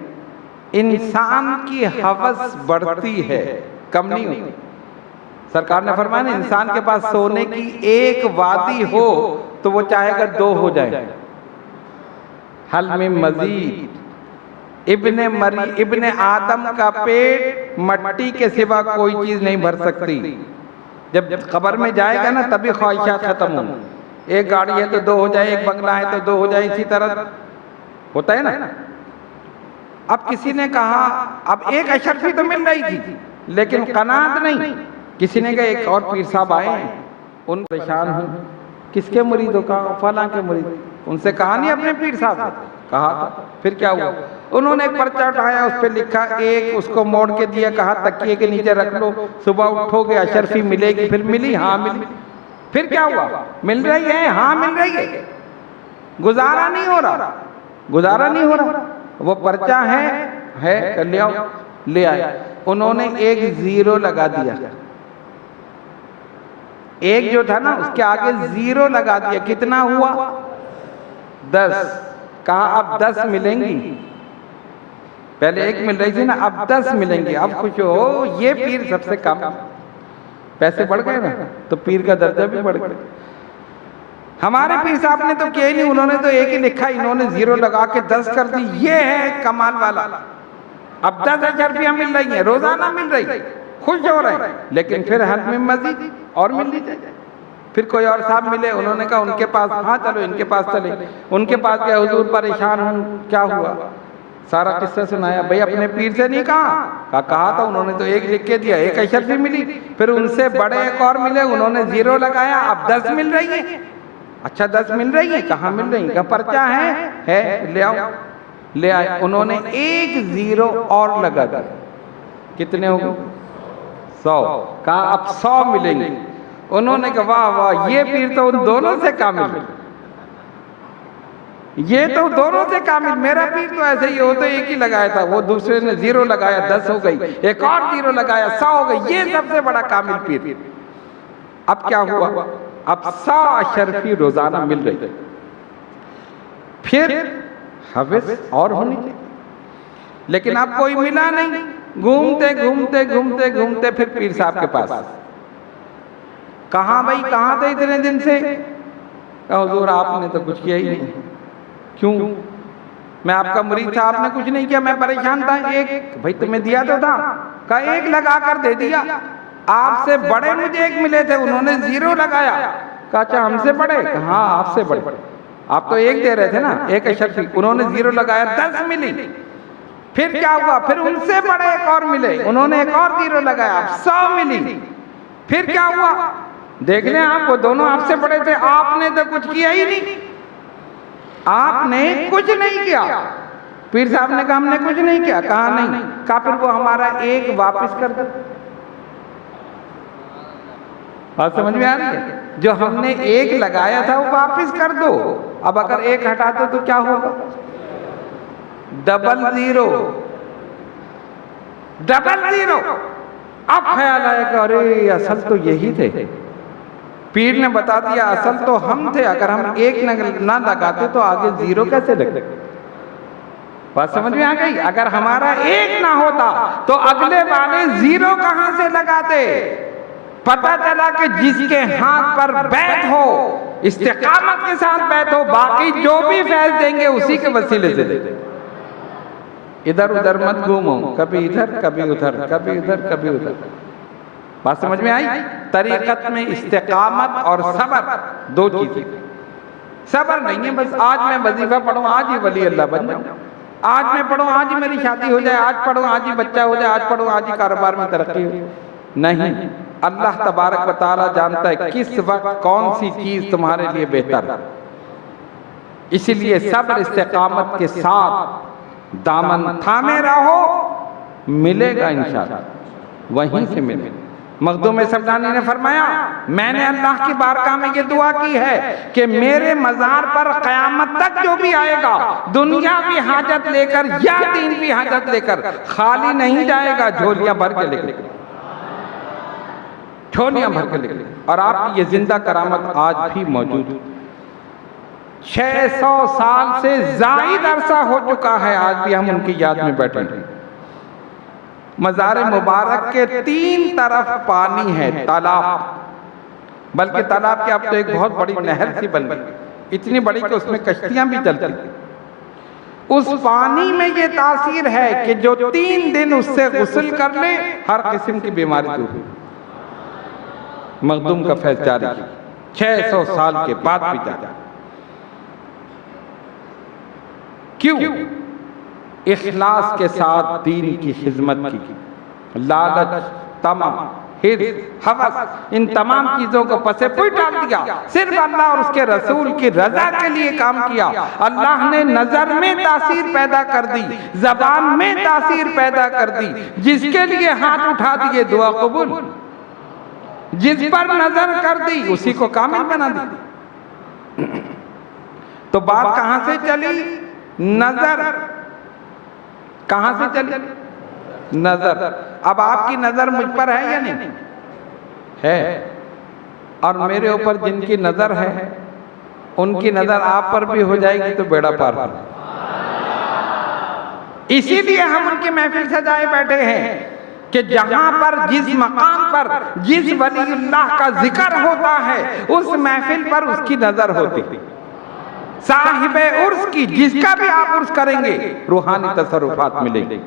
इंसान की हवस बढ़ती है, कम नहीं होती। सरकार ने फरमाया ना, इंसान के पास सोने की एक वादी हो तो वो चाहेगा दो हो जाए। हल में मजीद, इब्ने आदम का पेट मट्टी के सिवा कोई चीज नहीं भर सकती। जब कब्र में जाएगा ना, तभी ख्वाहिशात खत्म होंगी। एक गाड़ी है तो दो हो जाए, एक बंगला है तो दो हो जाए, इसी तरह होता है ना। अब किसी ने कहा, अब एक अशरफी तो मिल रही थी लेकिन कनात नहीं। किसी ने कहा एक और पीर साहब आए, उन परेशान हूं। किसके मुरीदों का? फलां के मुरीद। उनसे कहा नहीं अपने पीर साहब? कहा था। फिर क्या हुआ? उन्होंने एक पर्चा उठाया, उस पर लिखा एक, उसको मोड़ के दिया, कहा तकिए के नीचे रख लो, सुबह उठोगे अशरफी मिलेगी। फिर मिली? हाँ मिली। फिर क्या हुआ? मिल रही है, हाँ मिल रही है, गुजारा नहीं हो रहा, गुजारा नहीं हो रहा। वो पर्चा है कर ले आओ, ले आए। उन्होंने एक जीरो लगा दिया, एक जो था ना उसके आगे जीरो लगा दिया। कितना हुआ? 10। कहा अब 10 मिलेंगी, पहले एक मिल रही थी ना, अब 10 मिलेंगी। अब खुश हो, ये पीर सबसे कम, पैसे बढ़ गए ना तो पीर का दर्जा भी बढ़ गया। हमारे पीर साहब ने तो किया ही नहीं, उन्होंने तो एक ही लिखा, इन्होंने जीरो लगा के 10 कर दी। ये है कमाल वाला। अब 10,000 रुपया मिल रही है, रोजाना मिल रही, खुश हो रहे हैं। लेकिन फिर हर में मजीद और मिलनी चाहिए। फिर कोई और साहब मिले, उन्होंने कहा उनके पास, हाँ चलो इनके पास चले। उनके पास गए, हुजूर परेशान हूँ, क्या हुआ? सारा किस्सा सुनाया। भाई अपने पीर से नहीं कहा था, उन्होंने तो एक लिख के दिया, एक अशरफी मिली। फिर उनसे बड़े एक और मिले, उन्होंने जीरो लगाया, अब 10 मिल रही है। अच्छा 10 मिल रही है, कहाँ मिल रही है? पर्चा है, ले आओ, ले आए। उन्होंने एक जीरो और लगा दिया। कितने हो गए? 100। कहा अब 100 मिलेंगे। उन्होंने कहा वाह वाह, ये पीर तो उन दोनों से कामिल है, ये तो दोनों से कामिल। मेरा पीर तो ऐसे ही हो, तो एक ही लगाया था, वो दूसरे ने जीरो लगाया, 10 हो गई, एक और जीरो लगाया, 100 हो गई। ये सबसे बड़ा कामिल पीर। अब क्या हुआ? अब 100 अशरफी रोजाना मिल रही है। फिर हविस और होनी चाहिए, लेकिन अब कोई मिला नहीं। घूमते घूमते घूमते घूमते फिर पीर साहब के पास। कहाँ भाई, कहाँ थे इतने दिन से? कहा हुजूर आपने तो कुछ किया ही नहीं। क्यों? मैं आपका मुरीद था, आपने कुछ नहीं किया, मैं परेशान था। एक भाई तुम्हें दिया तो था, कहा एक लगा कर दे दिया। आपसे बड़े मुझे एक मिले थे, उन्होंने जीरो लगाया। कहा अच्छा हमसे बड़े? हाँ आपसे बड़े। आप तो एक दे रहे थे ना, एक अशरफी, उन्होंने जीरो लगाया, 10 मिली। फिर क्या हुआ? फिर उनसे बड़े एक और मिले, उन्होंने एक और जीरो लगाया, 100 मिली। फिर क्या हुआ? देख लें आप, वो दोनों आपसे बड़े थे, आपने तो कुछ किया ही नहीं, आपने कुछ नहीं किया। पीर साहब ने कहा हमने कुछ नहीं किया। कहा नहीं। कहा फिर वो हमारा एक वापस कर दो। बात समझ में आ रही है? जो हमने एक लगाया था वो वापस कर दो। अब अगर एक हटा दो तो क्या होगा? Double zero, double zero. अब ख्याल आया कि अरे असल तो यही थे। पीर ने बता दिया असल तो हम थे, अगर हम एक ना लगाते तो आगे जीरो कैसे लगते? बात समझ में आ गई? अगर हमारा एक ना होता तो अगले वाले जीरो कहां से लगाते? पता चला कि जिसके हाथ पर बैत हो, इस्तिकामत के साथ बैत हो, बाकी जो भी फैज देंगे उसी के वसीले से देंगे। इधर उधर मत घूमो, कभी इधर कभी उधर, कभी इधर कभी उधर। बात समझ में आई? तरीकत में इस्तिकामत और सबर दो चीजें। सबर नहीं है बस आज मैं वजीफा पढ़ूं, आज ही वली अल्लाह बन जाऊं, आज मैं पढ़ूं, आज ही मेरी शादी हो जाए, आज पढ़ूं, आज ही बच्चा हो जाए, आज पढ़ूं, आज ही कारोबार में तरक्की हो। नहीं, अल्लाह तबारक व तआला जानता है किस वक्त कौन सी चीज तुम्हारे लिए बेहतर है। इसीलिए सब्र इस्तिकामत के साथ दामन थामे रहो, मिलेगा इंशाअल्लाह, वहीं से मिलेगा। मखदूम सफदानी ने फरमाया मैंने अल्लाह की बारगाह में ये दुआ की है कि मेरे मज़ार पर क़यामत तक जो भी आएगा दुनिया की हाजत लेकर या दीन की हाजत लेकर खाली नहीं जाएगा, झोलियां भर के लेकर, झोलियां भर के लेकर। और आपकी ये जिंदा करामत आज भी मौजूद है। 600 साल से ज़ायद अरसा हो चुका है, आज भी हम उनकी याद में बैठे हैं। मज़ार मुबारक के 3 तरफ पानी है, तालाब, बल्कि तालाब के अब तो एक बहुत बड़ी नहर सी बन गई, इतनी बड़ी कि उसमें कश्तियां भी चलती। उस पानी में ये तासीर है कि जो 3 दिन उससे गुस्ल कर ले हर किस्म की बीमारी दूर। मखदूम का फैज़ जारी 600 साल के बाद भी जारी। क्यों? इखलास के साथ दीन की खिदमत की। लालच, तमा, हिर्स, हवस, इन तमाम चीजों को पसे पुई डाल दिया, सिर्फ अल्लाह और उसके रसूल की रजा के लिए काम किया। अल्लाह ने नजर में तासीर पैदा कर दी, जबान में तासीर पैदा कर दी, जिसके लिए हाथ उठा दिए दुआ कबूल। जिस पर नजर कर दी उसी को कामिल बना दी। तो बात कहां से चली? नजर। कहां से चली? नजर। अब आपकी नजर मुझ पर है या नहीं है? और मेरे ऊपर जिनकी नजर है उनकी नजर आप पर भी हो जाएगी तो बेड़ा पार हो। इसीलिए हम उनकी महफिल सजाए बैठे हैं कि जहां पर जिस मकाम पर जिस वलीउल्लाह का जिक्र होता है उस महफिल पर उसकी नजर होती है। साहिबे उर्स की, जिसका भी आप उर्स करेंगे रूहानी तसर्रुफात मिलेंगे,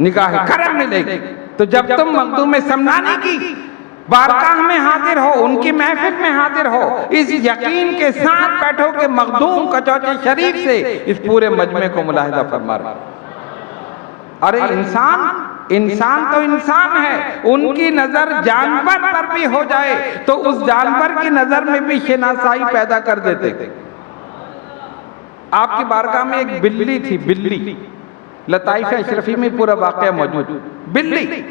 निगाह करम मिलेगी। तो जब तुम मखदूम समनानी की बारगाह में हाजिर हो, उनकी महफिल में हाजिर हो, इस यकीन के साथ बैठो कि मखदूम कचौची शरीफ से इस पूरे मजमे को मुलाहिजा फरमा रहे। अरे इंसान तो इंसान है, उनकी नजर जानवर पर भी हो जाए तो उस जानवर की नजर में भी शनासाई पैदा कर देते। आपकी बारगाह में एक बिल्ली थी, बिल्ली, लताइफ अशरफी में पूरा वाकया मौजूद। बिल्ली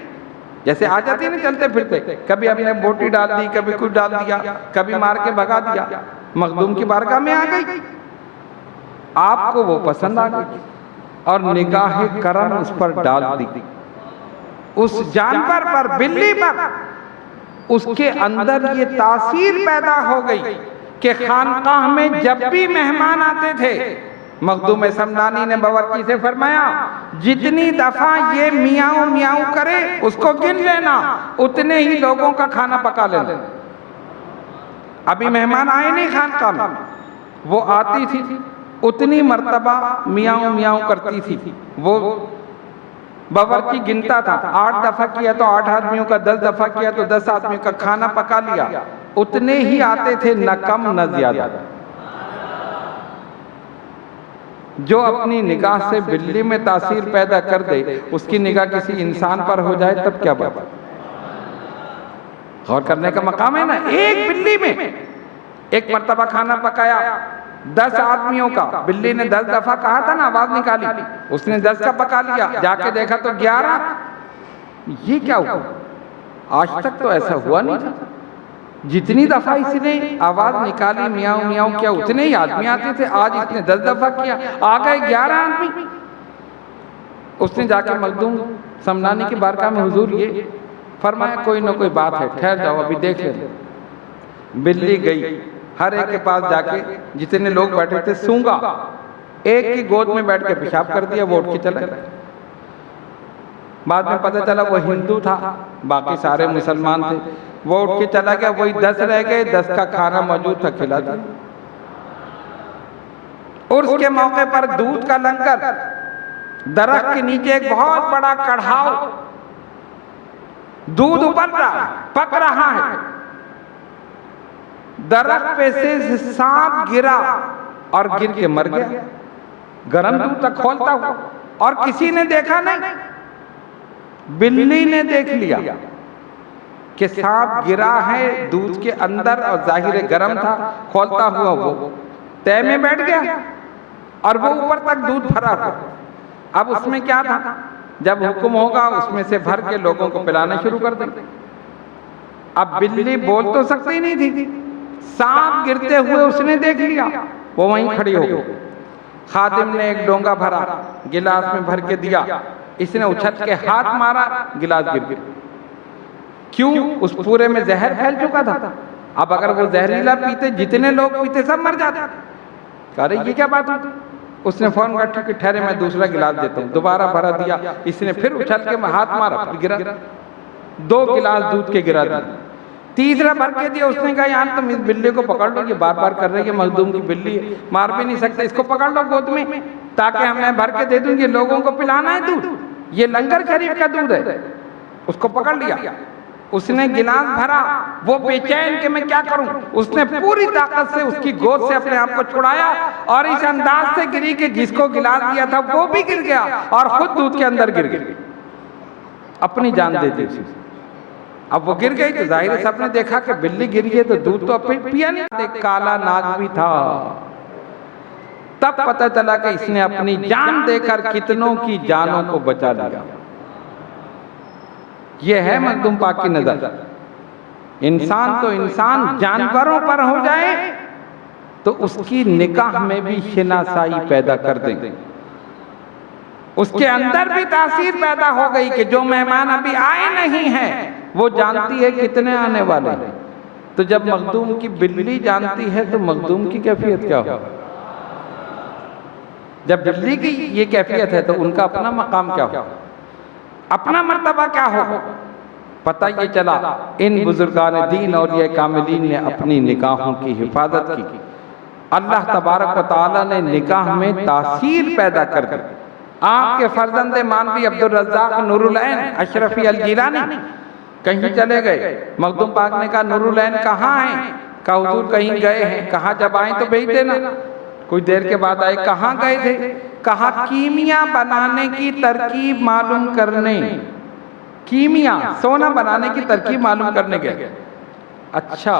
जैसे आ जाती है ना चलते फिरते, कभी हमने बोटी डाल दी, कभी कुछ डाल दिया, कभी मार के भगा दिया, मखदूम की बारगाह में आ गई, आपको वो पसंद आ गई और निगाह करम उस पर डाल दी, उस जानवर पर, बिल्ली पर। उसके अंदर ये तासीर पैदा हो गई कि खानकाह में जब भी मेहमान आते थे, मखदूम समनानी ने बवर्ची से फरमाया जितनी दफा ये मियाऊ मियाऊ करे उसको गिन लेना, उतने ही लोगों का खाना पका लेना। अभी मेहमान आए नहीं खानकाह में, वो आती थी उतनी मर्तबा मियाऊ मियाऊ करती थी। वो बावर्ची गिनता था, 8 दफा किया तो 8 आदमियों का, 10 दफा किया तो 10 आदमियों का खाना पका लिया। उतने ही आते थे, न कम न ज्यादा। जो अपनी निगाह से बिल्ली में तासीर पैदा कर दे, उसकी निगाह किसी इंसान पर हो जाए तब क्या बात? गौर करने का मकाम है ना। एक बिल्ली में एक मर्तबा खाना पकाया 10 आदमियों का, बिल्ली ने 10 दफा कहा था ना, आवाज निकाली, उसने 10 का पका लिया, जाके देखा तो 11। ये क्या हुआ? आज तक तो ऐसा हुआ नहीं था। जितनी दफा इसने आवाज निकाली मियाऊ मियाऊ किया, उतने ही आदमी आते थे। आज इसने 10 दफा किया, आ गए 11 आदमी। उसने जाके मखदूम समनानी की बारगाह में हुजूर ये फरमाया कोई ना कोई बात है, ठहर जाओ अभी देख ले। बिल्ली गई, हर एक के पास जाके जितने लोग बैठे थे सूंगा, एक की गोद में बैठ के पेशाब कर दिया, वो उठ के चला गया। बाद में पता चला वो हिंदू था, बाकी सारे मुसलमान थे। वो उठ के चला गया, वही 10 रह गए, 10 का खाना मौजूद था, खिला दिया। उर्स के मौके पर दूध का लंगर, दरख्त के नीचे एक बहुत बड़ा कढ़ाव, दूध उबल रहा, पक रहा है। दरख्त पे से सांप गिरा और गिर के मर गया, गरम दूध तक खोलता हुआ, और किसी ने देखा नहीं। बिल्ली ने देख लिया कि सांप गिरा है दूध के अंदर और जाहिर गरम था, खोलता हुआ वो तय में बैठ गया और वो ऊपर तक दूध भरा था। अब उसमें क्या था, जब हुक्म होगा उसमें से भर के लोगों को पिलाना शुरू कर देंगे। अब बिल्ली बोल तो सकती नहीं थी, सांप गिरते हुए उसने देख लिया, वो वहीं खड़ी हो गई। खादिम ने एक डोंगा भरा, गिलास में भर के दिया, इसने उछल के हाथ मारा, गिलास गिर गया। क्यों? उस पूरे में जहर फैल चुका था। अब अगर वो जहरीला पीते, जितने लोग पीते सब मर जाते। अरे ये क्या बात हुई? उसने फौरन कहा कि ठहरे मैं दूसरा गिलास देता हूँ, दोबारा भरा दिया, इसने फिर उछल के हाथ मारा, फिर गिरा, 2 गिलास दूध के गिरा दिया। तीसरा भर के दिया, उसने कहा यार तुम इस बिल्ली को पकड़ लो, ये बार बार कर रही है, मखदूम की बिल्ली है, मार भी नहीं सकते, इसको पकड़ लो गोद में ताकि हमें भर के दे दूंगी, लोगों को पिलाना है दूध, ये लंगर शरीफ का दूध है। उसको पकड़ लिया, उसने गिलास भरा, वो बेचैन कि मैं क्या करूं, उसने पूरी ताकत से उसकी गोद से अपने आप को छुड़ाया और इस अंदाज से गिरी कि जिसको गिलास दिया था वो भी गिर गया और खुद दूध के अंदर गिर गई, अपनी जान दे दी। अब वो गिर गई तो जाहिर है सबने देखा कि बिल्ली गिर गई, तो दूध तो अपने पिया नहीं, एक काला नाग भी था। तब पता चला कि इसने अपनी जान देकर कितनों की जानों को बचा लिया। यह है मखदूम पाक की नजर। इंसान तो इंसान जानवरों पर हो जाए तो उसकी निकाह में भी शिनासाई पैदा कर दें, उसके अंदर भी तासीर पैदा हो गई कि जो मेहमान अभी आए नहीं हैं वो जानती है कितने आने वाले हैं। तो जब मखदूम की बिल्ली जानती है तो मखदूम की कैफियत क्या हो? जब बिल्ली की ये कैफियत है तो उनका अपना मकाम क्या हो, अपना मर्तबा क्या हो? पता ये चला इन बुजुर्गान दीन और ये कामिलीन ने अपनी निकाहों की हिफाजत की। अल्लाह तबारक व तआला ने निकाह में तासीर पैदा कर दी। आपके फर्जंदे मानवी अब्दुल रज़्ज़ाक नूरुल ऐन अशरफी अल जिलानी कहीं चले गए। मखदूम पाक ने कहा नूरुल ऐन कहाँ हैं? कहा हुजूर कहीं गए हैं। कहा जब आए तो भेज देना। कुछ देर के बाद आए, कहाँ गए थे? कहा कीमिया बनाने की तरकीब मालूम करने, कीमिया सोना बनाने की तरकीब मालूम करने गए। अच्छा,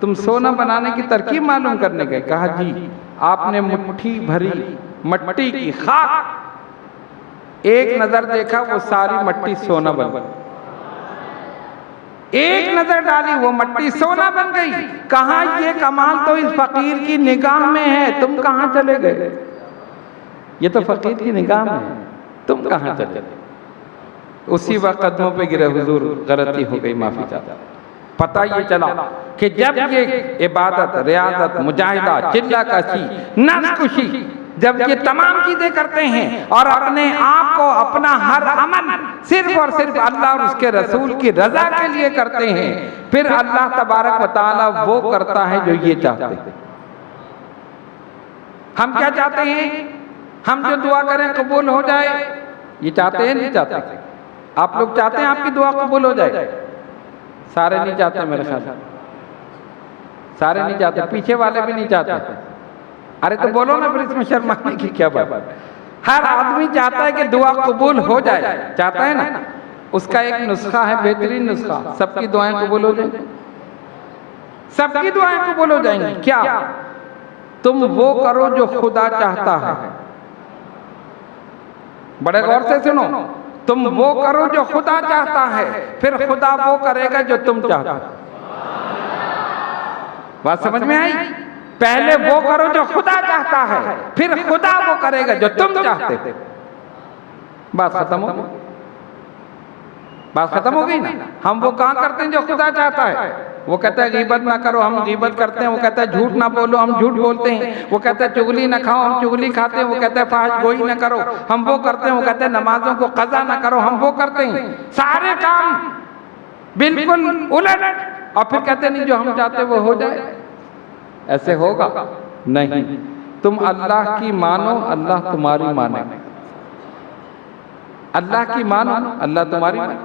तुम सोना बनाने की तरकीब मालूम करने गए? कहा जी। आपने मुट्ठी भरी मट्टी की खाक एक नजर देखा, वो सारी मट्टी सोना बन गई। एक नजर डाली वो मट्टी सोना बन गई। कहा ये कमाल तो इस फकीर की निगाह में है, तुम कहां चले गए? ये तो फकीर की निगाह में है, तुम कहां चले गए? उसी वक्त कदमों पे गिरे हुजूर, गलती हो गई, माफी चाहता। पता ये चला कि जब ये इबादत, रियाजत, मुजाहिदा, चिल्ला कशी, नफ्स कुशी, जब ये तमाम चीजें करते हैं और अपने आप को, अपना हर अमल सिर्फ और सिर्फ अल्लाह और उसके रसूल की रजा के लिए करते हैं, फिर अल्लाह तबारक व तआला वो करता है जो ये चाहते हैं। हम क्या चाहते हैं? हम जो दुआ करें कबूल हो जाए, ये चाहते हैं? नहीं चाहते? आप लोग चाहते हैं आपकी दुआ कबूल हो जाए? सारे नहीं चाहते, मेरे ख्याल सारे नहीं चाहते, पीछे वाले भी नहीं चाहते। अरे तो बोलो ना, फिर इसमें शर्माने की क्या बात? हर आदमी चाहता है कि दुआ कबूल हो जाए, चाहता है ना। उसका एक नुस्खा है, बेहतरीन नुस्खा, सबकी दुआएं कबूल हो जाएंगी, सबकी दुआएं कबूल हो जाएंगी। क्या? तुम वो करो जो खुदा चाहता है। बड़े गौर से सुनो, तुम वो करो जो खुदा चाहता है, फिर खुदा वो करेगा जो तुम चाहते हो। बात समझ में आई? पहले वो करो जो खुदा चाहता है, फिर खुदा वो करेगा जो तुम चाहते हो। बात खत्म हो गई, बात खत्म हो गई ना। हम वो कहाँ करते हैं जो खुदा चाहता है? वो कहता है गीबत ना करो, हम गीबत करते हैं। वो कहता है झूठ ना बोलो, हम झूठ बोलते हैं। वो कहता है चुगली ना खाओ, हम चुगली खाते हैं। वो कहता है फाहश गोई ना करो, हम वो करते हैं। वो कहता है नमाजों को कज़ा ना करो, हम वो करते हैं। सारे काम बिल्कुल उलट, और फिर कहते नहीं जो हम चाहते वो हो जाए। ऐसे होगा नहीं। तुम अल्लाह की मानो, अल्लाह तुम्हारी माने। अल्लाह की मानो, अल्लाह तुम्हारी माने।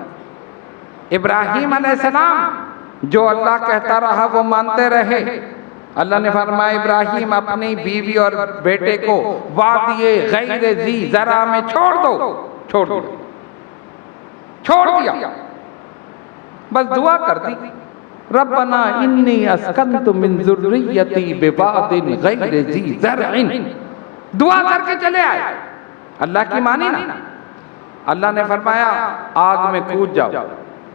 इब्राहिम अलैहिस्सलाम जो अल्लाह कहता रहा वो मानते रहे। अल्लाह ने फरमाया इब्राहिम अपनी बीवी और बेटे को वादिये गैर ज़ी ज़रा में छोड़ दो। छोड़ दिया, छोड़ दिया, बस दुआ कर दी, रब्बना इन्नी अस्कन्तु मिन ज़ुर्रिय्यती बिवादिन गैर ज़ी ज़रअन। दुआ करके चले आए, अल्लाह की मानी ना। अल्लाह ने फरमाया आग में कूद जाओ,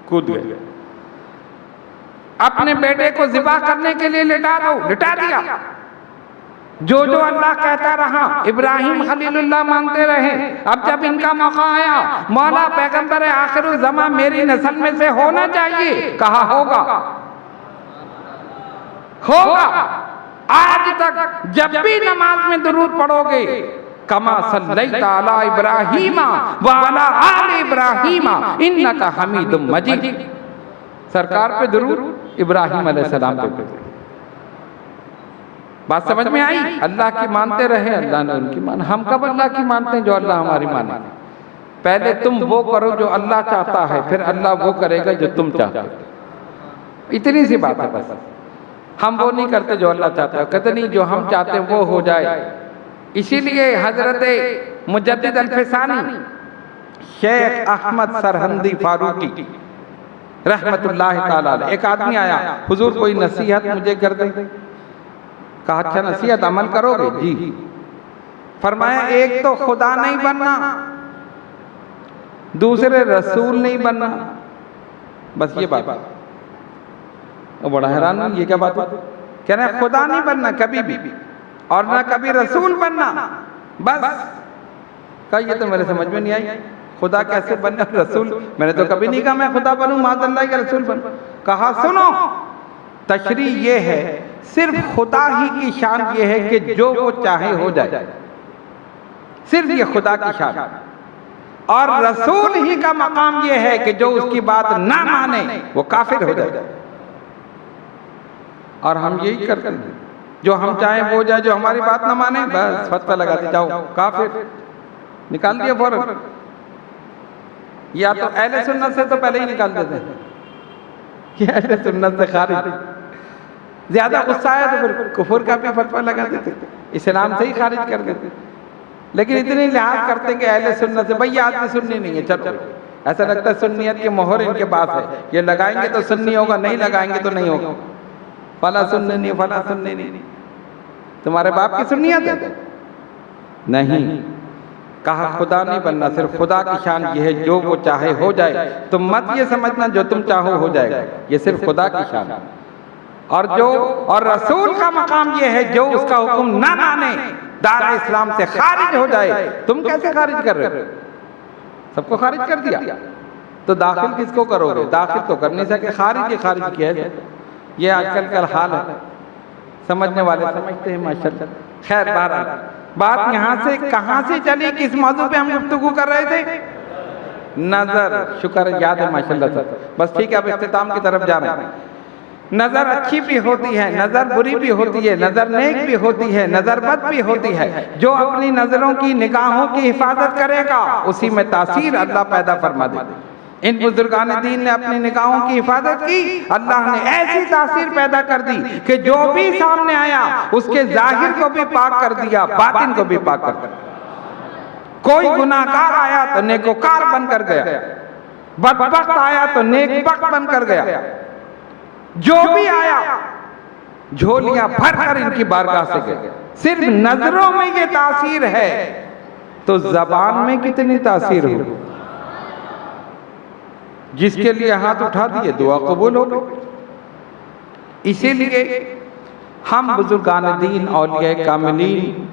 कूद गए। अपने बेटे को ज़िबा करने के लिए लिटा दो, लिटा दिया। जो जो अल्लाह कहता रहा, इब्राहिम खलीलुल्लाह मानते रहे। अब जब इनका मौका आया, मौला पैगंबर आखिरुल ज़मा मेरी नस्ल में से होना चाहिए, कहा होगा, होगा। आज तक जब भी नमाज में दुरूद पढ़ोगे, कमा सल्लैता अला इब्राहीमा व अला आले इब्राहीमा इन्नका हमीदुम मजीद। सरकार पे दुरूद इब्राहिम अलैहिस्सलाम पे। बात समझ में आई? अल्लाह की मानते रहे, अल्लाह ने उनकी मान। हम कब अल्लाह की मानते हैं? जो अल्लाह हमारी माने। पहले तुम वो करो जो अल्लाह चाहता है, फिर अल्लाह वो करेगा जो तुम चाहते हो। इतनी सी बात है बस। हम वो नहीं करते जो अल्लाह चाहता है, कहते नहीं जो हम चाहते हैं वो हो जाए। इसीलिए हजरत मुजद्दिद अल-फिसानी शेख अहमद सरहंदी फारूकी रहमतुल्लाह ताला अलैह, एक आदमी आया, हुजूर कोई नसीहत मुझे कर दे। कहा अच्छा नसीहत अमल करोगे? जी। फरमाया एक तो खुदा नहीं बनना, दूसरे रसूल नहीं बनना, बस ये बात। वो बड़ा हैरान हुआ, ये क्या बात है? कह रहे हैं खुदा नहीं बनना कभी भी, और ना कभी रसूल बनना। बस कहा ये तो मेरे समझ में नहीं आई, खुदा कैसे बनना रसूल? मैंने तो कभी नहीं कहा मैं खुदा बनूं, माज़अल्लाह का रसूल बनूं। कहा सुनो, तशरीह ये है, सिर्फ खुदा ही की शान ये है कि जो वो चाहे हो जाए, सिर्फ ये खुदा की शान। और रसूल ही का मकाम ये है कि जो उसकी बात ना माने वो काफिर हो जाए। और हम यही करते हैं, जो हम चाहें वो जाए, जो हमारी बात ना माने बस फतवा लगाते जाओ, काफिर, निकाल दिया फौरन। या तो अहले सुन्नत से तो पहले ही निकाल देते हैं कि अहले सुन्नत से खारिज, ज्यादा गुस्सा आया तो फिर कुफर का भी फतवा लगा देते, इस्लाम से ही खारिज कर देते। लेकिन इतनी लिहाज करते हैं कि अहले सुन्नत से, भाई ये आदमी सुन्नी नहीं है, चलो ऐसा लगता है सुन्नियत की मोहर इनके पास है, ये लगाएंगे तो सुन्नी होगा, नहीं लगाएंगे तो नहीं होगा। फला सुन्नी नहीं, फला सुन्नी नहीं, तुम्हारे बाप की सुन्नियत है? नहीं, कहा खुदा नहीं बनना, सिर्फ खुदा की शान ये है जो वो चाहे हो जाए। तुम मत ये समझना जो तुम चाहो हो जाएगा, ये सिर्फ खुदा की शान। और रसूल का मकाम ये है जो उसका हुक्म ना माने, दार इस्लाम से खारिज हो जाए। तुम कैसे खारिज कर रहे हो? सबको खारिज कर दिया तो दाखिल किसको करोगे? दाखिल तो कर नहीं सके, खारिज ही खारिज किया है। ये आजकल का हाल है, समझने वाले समझते हैं माशाल्लाह। खैर बहरहाल बात यहाँ से कहाँ से चली, किस मौजू पे हम गुफ्तगू कर रहे थे? नजर, शुक्र याद है माशाल्लाह सर। बस ठीक है, अब इख्तिताम की तरफ जा रहे हैं। नजर अच्छी भी होती है, नजर बुरी भी होती है, नजर नेक भी होती है, नजर बद भी होती है। जो अपनी नजरों की निगाहों की हिफाजत करेगा उसी में तासीर अल्लाह पैदा फरमा दे। इन बुजुर्गान दीन ने अपनी निगाहों की हिफाजत की, अल्लाह ने ऐसी तासीर पैदा कर दी कि जो भी सामने आया उसके जाहिर को भी पाक कर दिया, बातिन को भी पाक कर दिया। कोई गुनाहगार आया तो नेकोकार बनकर गया, बदबख्त आया तो नेकबख्त बनकर गया। जो भी आया झोलियां भरकर इनकी बारगाह से गए। सिर्फ नजरों में ये तासीर है तो जबान में कितनी तासीर हो? जिसके लिए हाथ उठा दिए दुआ कबूल हो गई। इसीलिए हम बुजुर्गान दीन औलिया कामिलीन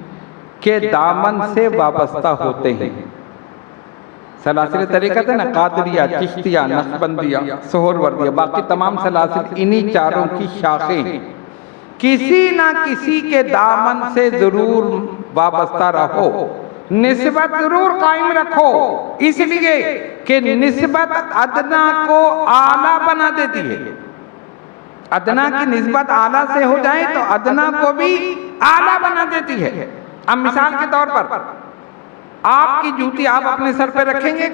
के दामन से वाबस्ता होते हैं। सलासिल तरीक़त है ना, कादरिया, चिश्तिया, नक्शबंदिया, सोहरवर्दिया, बाकी तमाम सलासिल इन्हीं चारों की शाखें हैं। किसी ना किसी के दामन से जरूर वाबस्ता रहो, निस्बत जरूर कायम रखो, इसलिए कि निस्बत अदना को आला बना देती है। अदना की निस्बत आला से हो जाए तो अदना को भी आला बना देती है। अब मिसाल के तौर पर आपकी जूती आप अपने सर पे रखेंगे?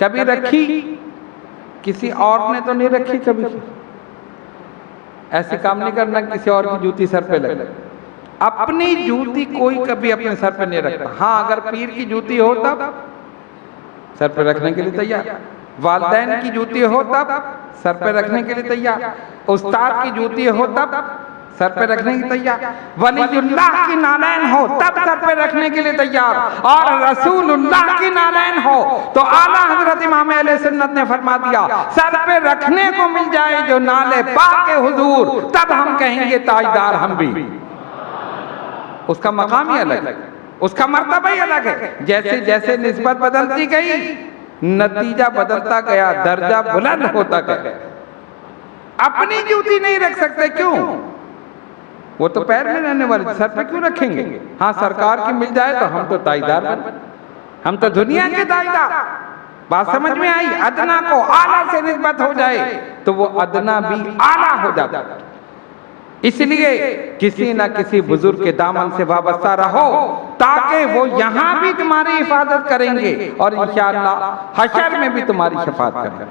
कभी रखी? किसी और ने तो नहीं रखी कभी। ऐसे काम नहीं करना किसी और की जूती सर पे लगे। अपनी जूती कोई कभी अपने सर पे नहीं रखता। हाँ, अगर पीर की जूती हो तब सर पे रखने के लिए तैयार, वालिदैन की जूती हो तब सर पे रखने के लिए तैयार, उस्ताद की जूती हो तब सर पे रखने की तैयार, वलीउल्लाह की नालैन हो तब सर पे रखने के लिए तैयार, और रसूलुल्लाह की नालैन हो तो आला हजरत इमाम अहले सुन्नत ने फरमा दिया सर पे रखने को मिल जाए जो नाले पाक हुजूर, तब हम कहेंगे ताजदार हम भी। उसका मकाम ही अलग है, उसका मर्तबा ही अलग है। जैसे जैसे निस्बत बदलती गई नतीजा बदलता गया, दर्जा बुलंद होता गया। अपनी जूती नहीं रख सकते, क्यों? वो तो पैर में रहने वाले, सर पे क्यों रखेंगे? हाँ, सरकार की मिल जाए तो हम तो ताजदार बन, हम तो दुनिया के ताजदार। बात समझ में आई? अदना को आला से निस्बत हो जाए तो वो अदना भी आला हो जाता है। इसलिए किसी ना किसी बुजुर्ग के दामन से वाबस्ता रहो ताकि वो यहाँ भी तुम्हारी हिफाजत करेंगे और इंशाअल्लाह हशर में भी तुम्हारी शफाअत करेंगे।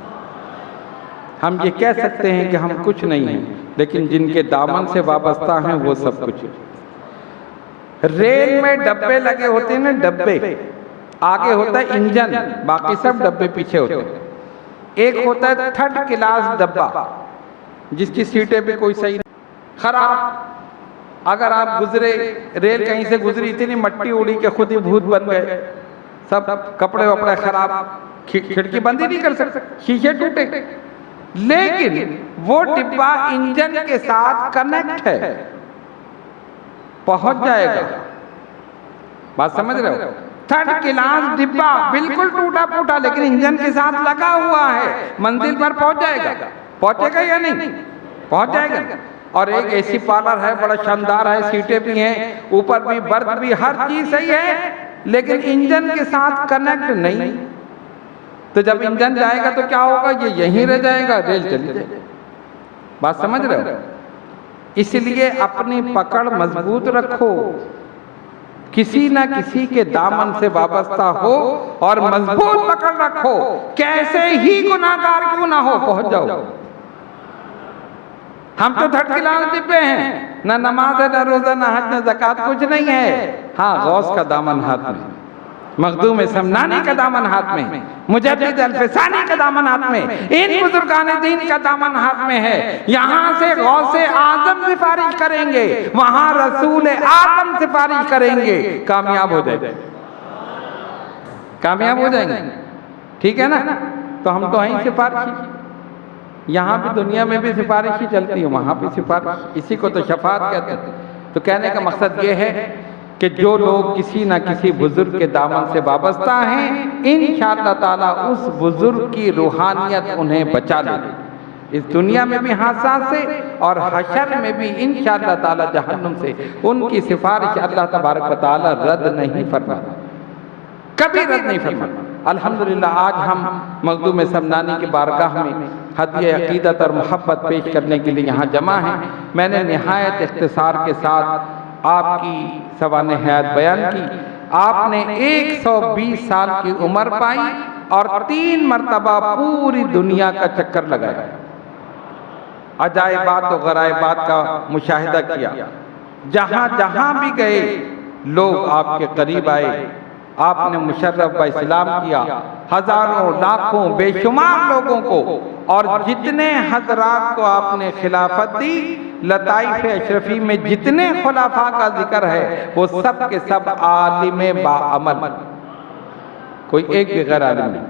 हम ये कह सकते हैं कि हम कुछ नहीं हैं, लेकिन जिनके दामन से वाबस्ता हैं वो सब कुछ है। रेल में डब्बे लगे होते हैं ना, डब्बे आगे होता है इंजन, बाकी सब डब्बे पीछे होते हैं। एक होता है थर्ड क्लास डब्बा जिसकी सीटें भी कोई सही खराब। अगर आप गुजरे, रेल कहीं से गुजरी, इतनी मट्टी उड़ी के खुद ही भूत बन गए, सब कपड़े वपड़े खराब, खिड़की बंद ही नहीं कर सकते, शीशे टूटे, लेकिन वो डिब्बा इंजन के साथ कनेक्ट है, पहुंच जाएगा। बात समझ रहे हो? थर्ड क्लास डिब्बा बिल्कुल टूटा फूटा लेकिन इंजन के साथ लगा हुआ है, मंजिल पर पहुंच जाएगा। पहुंचेगा या नहीं? पहुंच जाएगा। और एक एसी पार्लर है, बड़ा शानदार है, सीटें भी हैं, ऊपर भी बर्थ भी, हर चीज सही है, लेकिन इंजन के साथ कनेक्ट नहीं। तो जब इंजन जाएगा तो क्या होगा? ये यहीं रह जाएगा, रेल चली जाएगी। बात समझ रहे हो? इसलिए अपनी पकड़ मजबूत रखो, किसी न किसी के दामन से वाबस्ता हो और मजबूत पकड़ रखो। कैसे ही गुनाहगार क्यों ना हो, पहुंच जाओ। हम तो थर्ड क्लास डिब्बे हैं, ना नमाज है, ना रोजा, ना हज, ना ज़कात, कुछ नहीं है। हाँ, गौस का दामन हाथ में, मखदूम समनानी का दामन हाथ में, मुजद्दिद अल्फसानी का दामन हाथ में, इन बुजुर्गान दीन का दामन हाथ में है। यहाँ से गौसे आजम सिफारिश करेंगे, वहां रसूल आजम सिफारिश करेंगे, कामयाब हो जाएंगे, कामयाब हो जाएंगे। ठीक है ना? तो हम तो हैं सिफारिश, यहाँ भी दुनिया में भी सिफारिश ही चलती है, वहां भी सिफारिश, इसी को तो शफाअत कहते हैं। तो कहने का मकसद ये है कि जो लोग किसी न किसी बुजुर्ग के दामन से वाबस्ता हैं, इंशाअल्लाह ताला उस बुजुर्ग की रूहानियत उन्हें बचा लेगी, इस दुनिया में भी हादसा से और हशर में भी इंशाअल्लाह ताला जहन्नुम से उनकी सिफारिश अल्लाह तबारक व तआला रद्द नहीं फरमाता, कभी रद्द नहीं फरमाता। अल्हम्दुलिल्लाह आज हम मखदूम समनानी की बारगाह में हदिया अकीदत और मोहब्बत पेश करने के लिए यहाँ जमा हैं। मैंने निहायत इख्तिसार के साथ आपकी सवाने हयात बयान की। आपने 120 साल की उम्र पाई और 3 मरतबा पूरी दुनिया का चक्कर लगाया, अजायबात और गरायबात का मुशाहिदा किया। जहाँ जहाँ भी गए लोग आपके करीब आए, आपने मुशर्रफ व इस्लाम किया, हजारों लाखों बेशुमार लोगों को, और जितने हजरात को आपने खिलाफत दी, लताइफ अशरफी में जितने खुलाफा का जिक्र है वो सब के सब आलिम बाअमल, कोई एक भी गैर आलिम नहीं,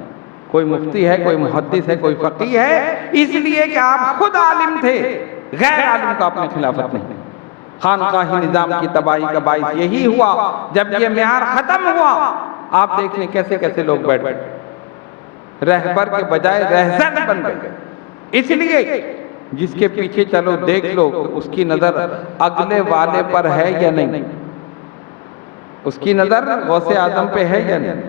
कोई मुफ्ती है, कोई मुहद्दिस है, कोई फकीह है, इसलिए कि आप खुद आलिम थे, गैर आलिम को आपने खिलाफत नहीं। खानकाही निजाम की तबाही का बाइस यही हुआ। जब ये म्यार खत्म हुआ, आप देख लें कैसे कैसे लोग बैठ गए, रहबर के बजाय रहज़न बन गए। इसलिए जिसके पीछे चलो देख लो कि उसकी नजर अगले वाले पर है या नहीं, उसकी नजर गौसे आजम पे है या नहीं,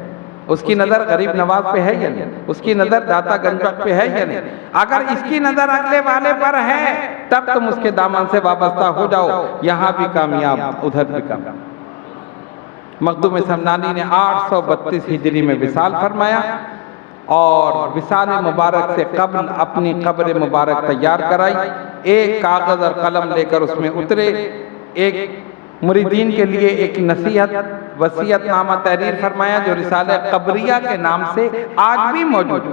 उसकी नजर गरीब नवाज पे है या नहीं, उसकी नजर दाता गंजक पे है या नहीं। अगर इसकी नजर अगले वाले पर है तब तुम उसके दामन से वाबस्ता हो जाओ, यहाँ भी कामयाब, उधर भी कामयाब। मखदूम समनानी ने 832 हिजरी में विसाल फरमाया और विसाल मुबारक से कब्ल अपनी कब्र मुबारक तैयार कराई। एक कागज और कलम लेकर उसमें उतरे, एक मुरीदीन के लिए एक नसीहत वसीयतनामा तहरीर फरमाया जो रिसाले कब्रिया के नाम से आज भी मौजूद,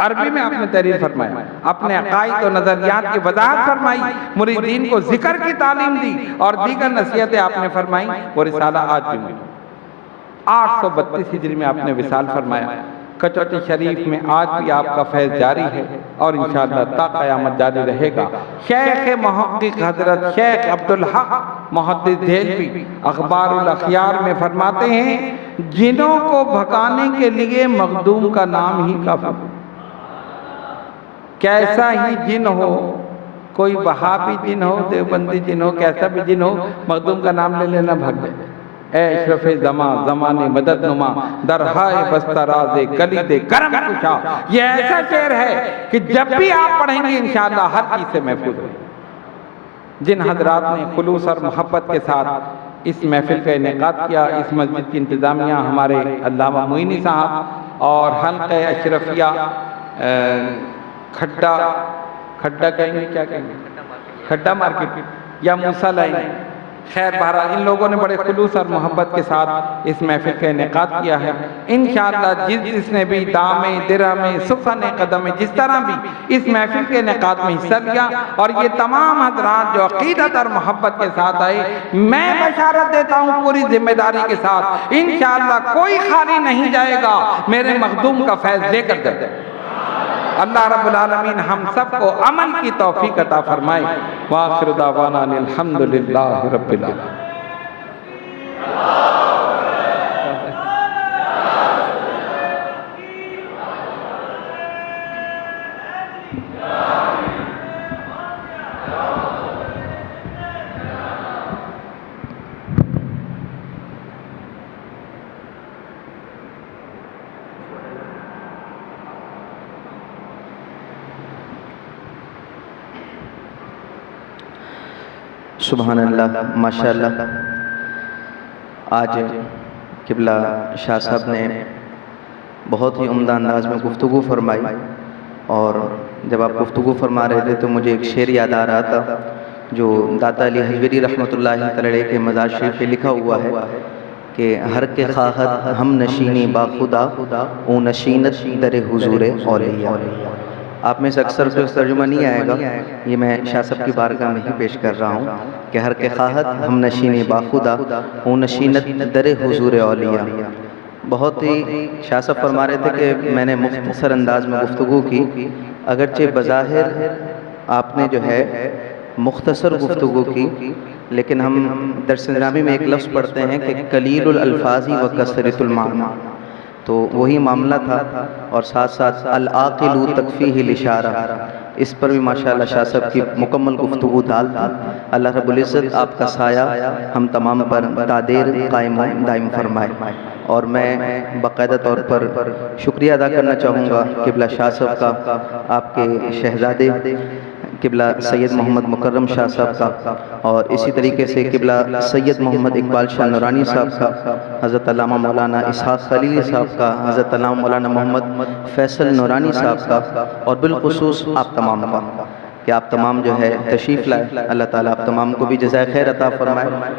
अरबी में आपने तहरीर फरमाया, अपने अकाईद और नजरियात की वजाहत फरमाई, मुरीदीन को जिक्र की तालीम दी और दीगर नसीहतें आपने फरमाई। वो रिसाला आज भी मौजूद। 832 हिजरी में आपने विसाल फरमाया। कचौटी शरीफ में आज भी आपका फैज़ जारी है और इंशाअल्लाह ता क़यामत जारी रहेगा। शेख मुहक्किक हजरत शेख अब्दुल हक मुहद्दिस देहलवी अखबारुल अखयार में फरमाते हैं, जिनों को भगाने के लिए मखदूम का नाम ही काफी। कैसा ही जिन हो, कोई वहाबी जिन हो, देवबंदी जिन हो, कैसा भी जिन हो, मखदूम का नाम ले लेना भाग जाए। अशरफ़े ज़मा ज़माने मदद नुमा दरहाए बस्तराज़े गली दे करम कुशा। ये ऐसा शेर है कि जब भी आप पढ़ेंगे इंशाअल्लाह हर चीज़ से महफूज होंगे। जिन हजरात ने खुलूस और मोहब्बत के साथ इस महफिल का इनेकाद किया, इस मस्जिद की इंतज़ामिया हमारे अल्लामा मोइनी साहब और हल्क़े अशरफिया खड्डा कहेंगे, क्या कहेंगे, खड्डा मार्केट या मूसा लाइन, खैर बहरहाल इन लोगों ने बड़े खुलूस और मोहब्बत के साथ इस महफिल का इनेकाद किया है। इंशाअल्लाह जिसने भी दामे दिरहमे सुफ़ने कदमे जिस तरह भी इस महफिल के इनेकाद में हिस्सा लिया और ये तमाम हज़रात जो अक़ीदत और मोहब्बत के साथ आए, मैं बशारत देता हूँ पूरी जिम्मेदारी के साथ, इंशाअल्लाह कोई खाली नहीं जाएगा, मेरे मखदूम का फैज़ लेकर जाए। अल्लाह रब्बुल आलमीन हम सबको अमल की तौफीक अता फरमाए। व आखिर दावाना अनिल हम्दुलिल्लाहि रब्बिल आलमीन। सुभान अल्लाह, माशाअल्लाह। आज किबला शाह साहब ने बहुत ही उम्दा अंदाज में गुफ्तगू फरमाई, और जब आप गुफ्तगू फरमा रहे थे तो मुझे एक शेर याद आ रहा था जो दाता अली हजवेरी रहमतुल्लाहि तआला के मज़ार शरीफ पे लिखा हुआ है कि हर के खाहत हम नशीनी बाखुदा ओ नशीनत दर हुजूर औलिया। आप में से अक्सर को तर्जुमा नहीं आएगा, ये मैं शाह साहब की बारगाह में ही पेश कर रहा हूँ कि हर के खाहत हम नशीनी बाखुदा ओ नशीनत दर हुजूर औलिया। बहुत ही शाह साहब फरमा रहे थे कि मैंने मुख्तसर अंदाज में गुफ्तगू की, अगरचे बज़ाहिर आपने जो है मुख्तसर गुफ्तगू की, लेकिन हम दर्स निज़ामी में एक लफ्ज़ पढ़ते हैं कि कलीलुल अल्फाज़ी व कसरतुल माना, तो वही मामला था। और साथ साथ अल आक़िलु तकफ़ीहिल इशारा, इस पर भी माशाअल्लाह शाह साहब की मुकम्मल गुफ्तगू दाल था। अल्लाह रब्बुल इज़्ज़त आपका साया हम तमाम पर तादेर कायम दायम फरमाए। और मैं बाकायदा तौर पर शुक्रिया अदा करना चाहूँगा किबला शाह साहब का, आपके शहज़ादे किबला सैयद मोहम्मद मुकर्रम शाह साहब का, और इसी तरीके से किबला सैयद मोहम्मद इकबाल शाह नूरानी साहब का, हज़रत अल्लामा मौलाना इसहाक़ खलीली साहब का, हज़रत अल्लामा मौलाना मोहम्मद फैसल नूरानी साहब का, और बिलखुसूस आप तमाम का कि आप तमाम जो है तशरीफ़ लाए। अल्लाह ताला आप तमाम को भी जज़ाए खैर अता फरमाए।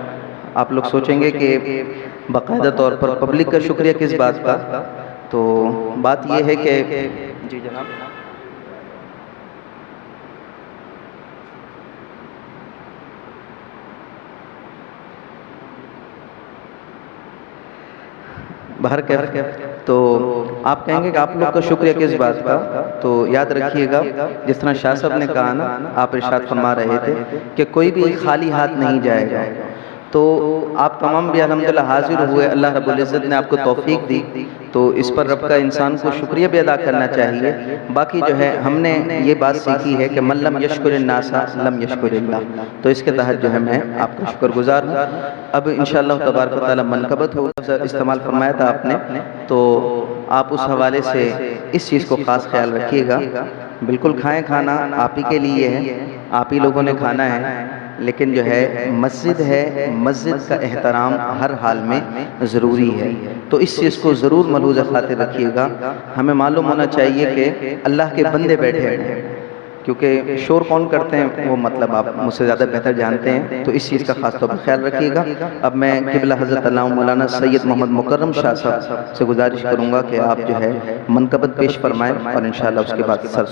आप लोग सोचेंगे कि बाकायदा तौर पर पब्लिक का शुक्रिया किस बात का, तो बात यह है कि जी जनाब, बाहर के तो आप कहेंगे कि आप लोग का शुक्रिया किस बात का, तो याद रखिएगा जिस तरह शाह साहब ने कहा ना, आप इरशाद फरमा रहे थे कि कोई भी खाली हाथ नहीं जाएगा, तो आप तमाम भी अल्हम्दुलिल्लाह हाजिर हुए। अल्लाह रब्बुल इज़्ज़त ने आपको तौफीक दी, तो इस पर रब का इंसान को शुक्रिया भी अदा करना चाहिए। बाकी जो है हमने ये बात सीखी है कि मन लम यशकुरिन नासा लम यशकुरिल्लाह, तो इसके तहत जो है मैं आपका शुक्रगुजार हूँ। अब इंशाअल्लाह तबारक व तआला मनकबत हो इस्तेमाल फरमाया था आपने, तो आप उस हवाले से इस चीज़ को ख़ास ख्याल रखिएगा। बिल्कुल खाएँ, खाना आप ही के लिए है, आप ही लोगों ने खाना है, लेकिन जो है मस्जिद है, मस्जिद का एहतराम हर हाल में ज़रूरी है। तो इस चीज़ को ज़रूर मलूज़ खातिर रखिएगा। हमें मालूम होना चाहिए कि अल्लाह के बंदे बैठे हैं, क्योंकि शोर कौन करते हैं वो मतलब आप मुझसे ज़्यादा बेहतर जानते हैं, तो इस चीज़ का खास तौर पर ख्याल रखिएगा। अब मैं किबला हज़रत अल्लामा मौलाना सैयद मोहम्मद मुकर्रम शाह साहब से गुजारिश करूँगा कि आप जो है मनकबत पेश फरमाएँ, और इंशाअल्लाह उसके बाद सर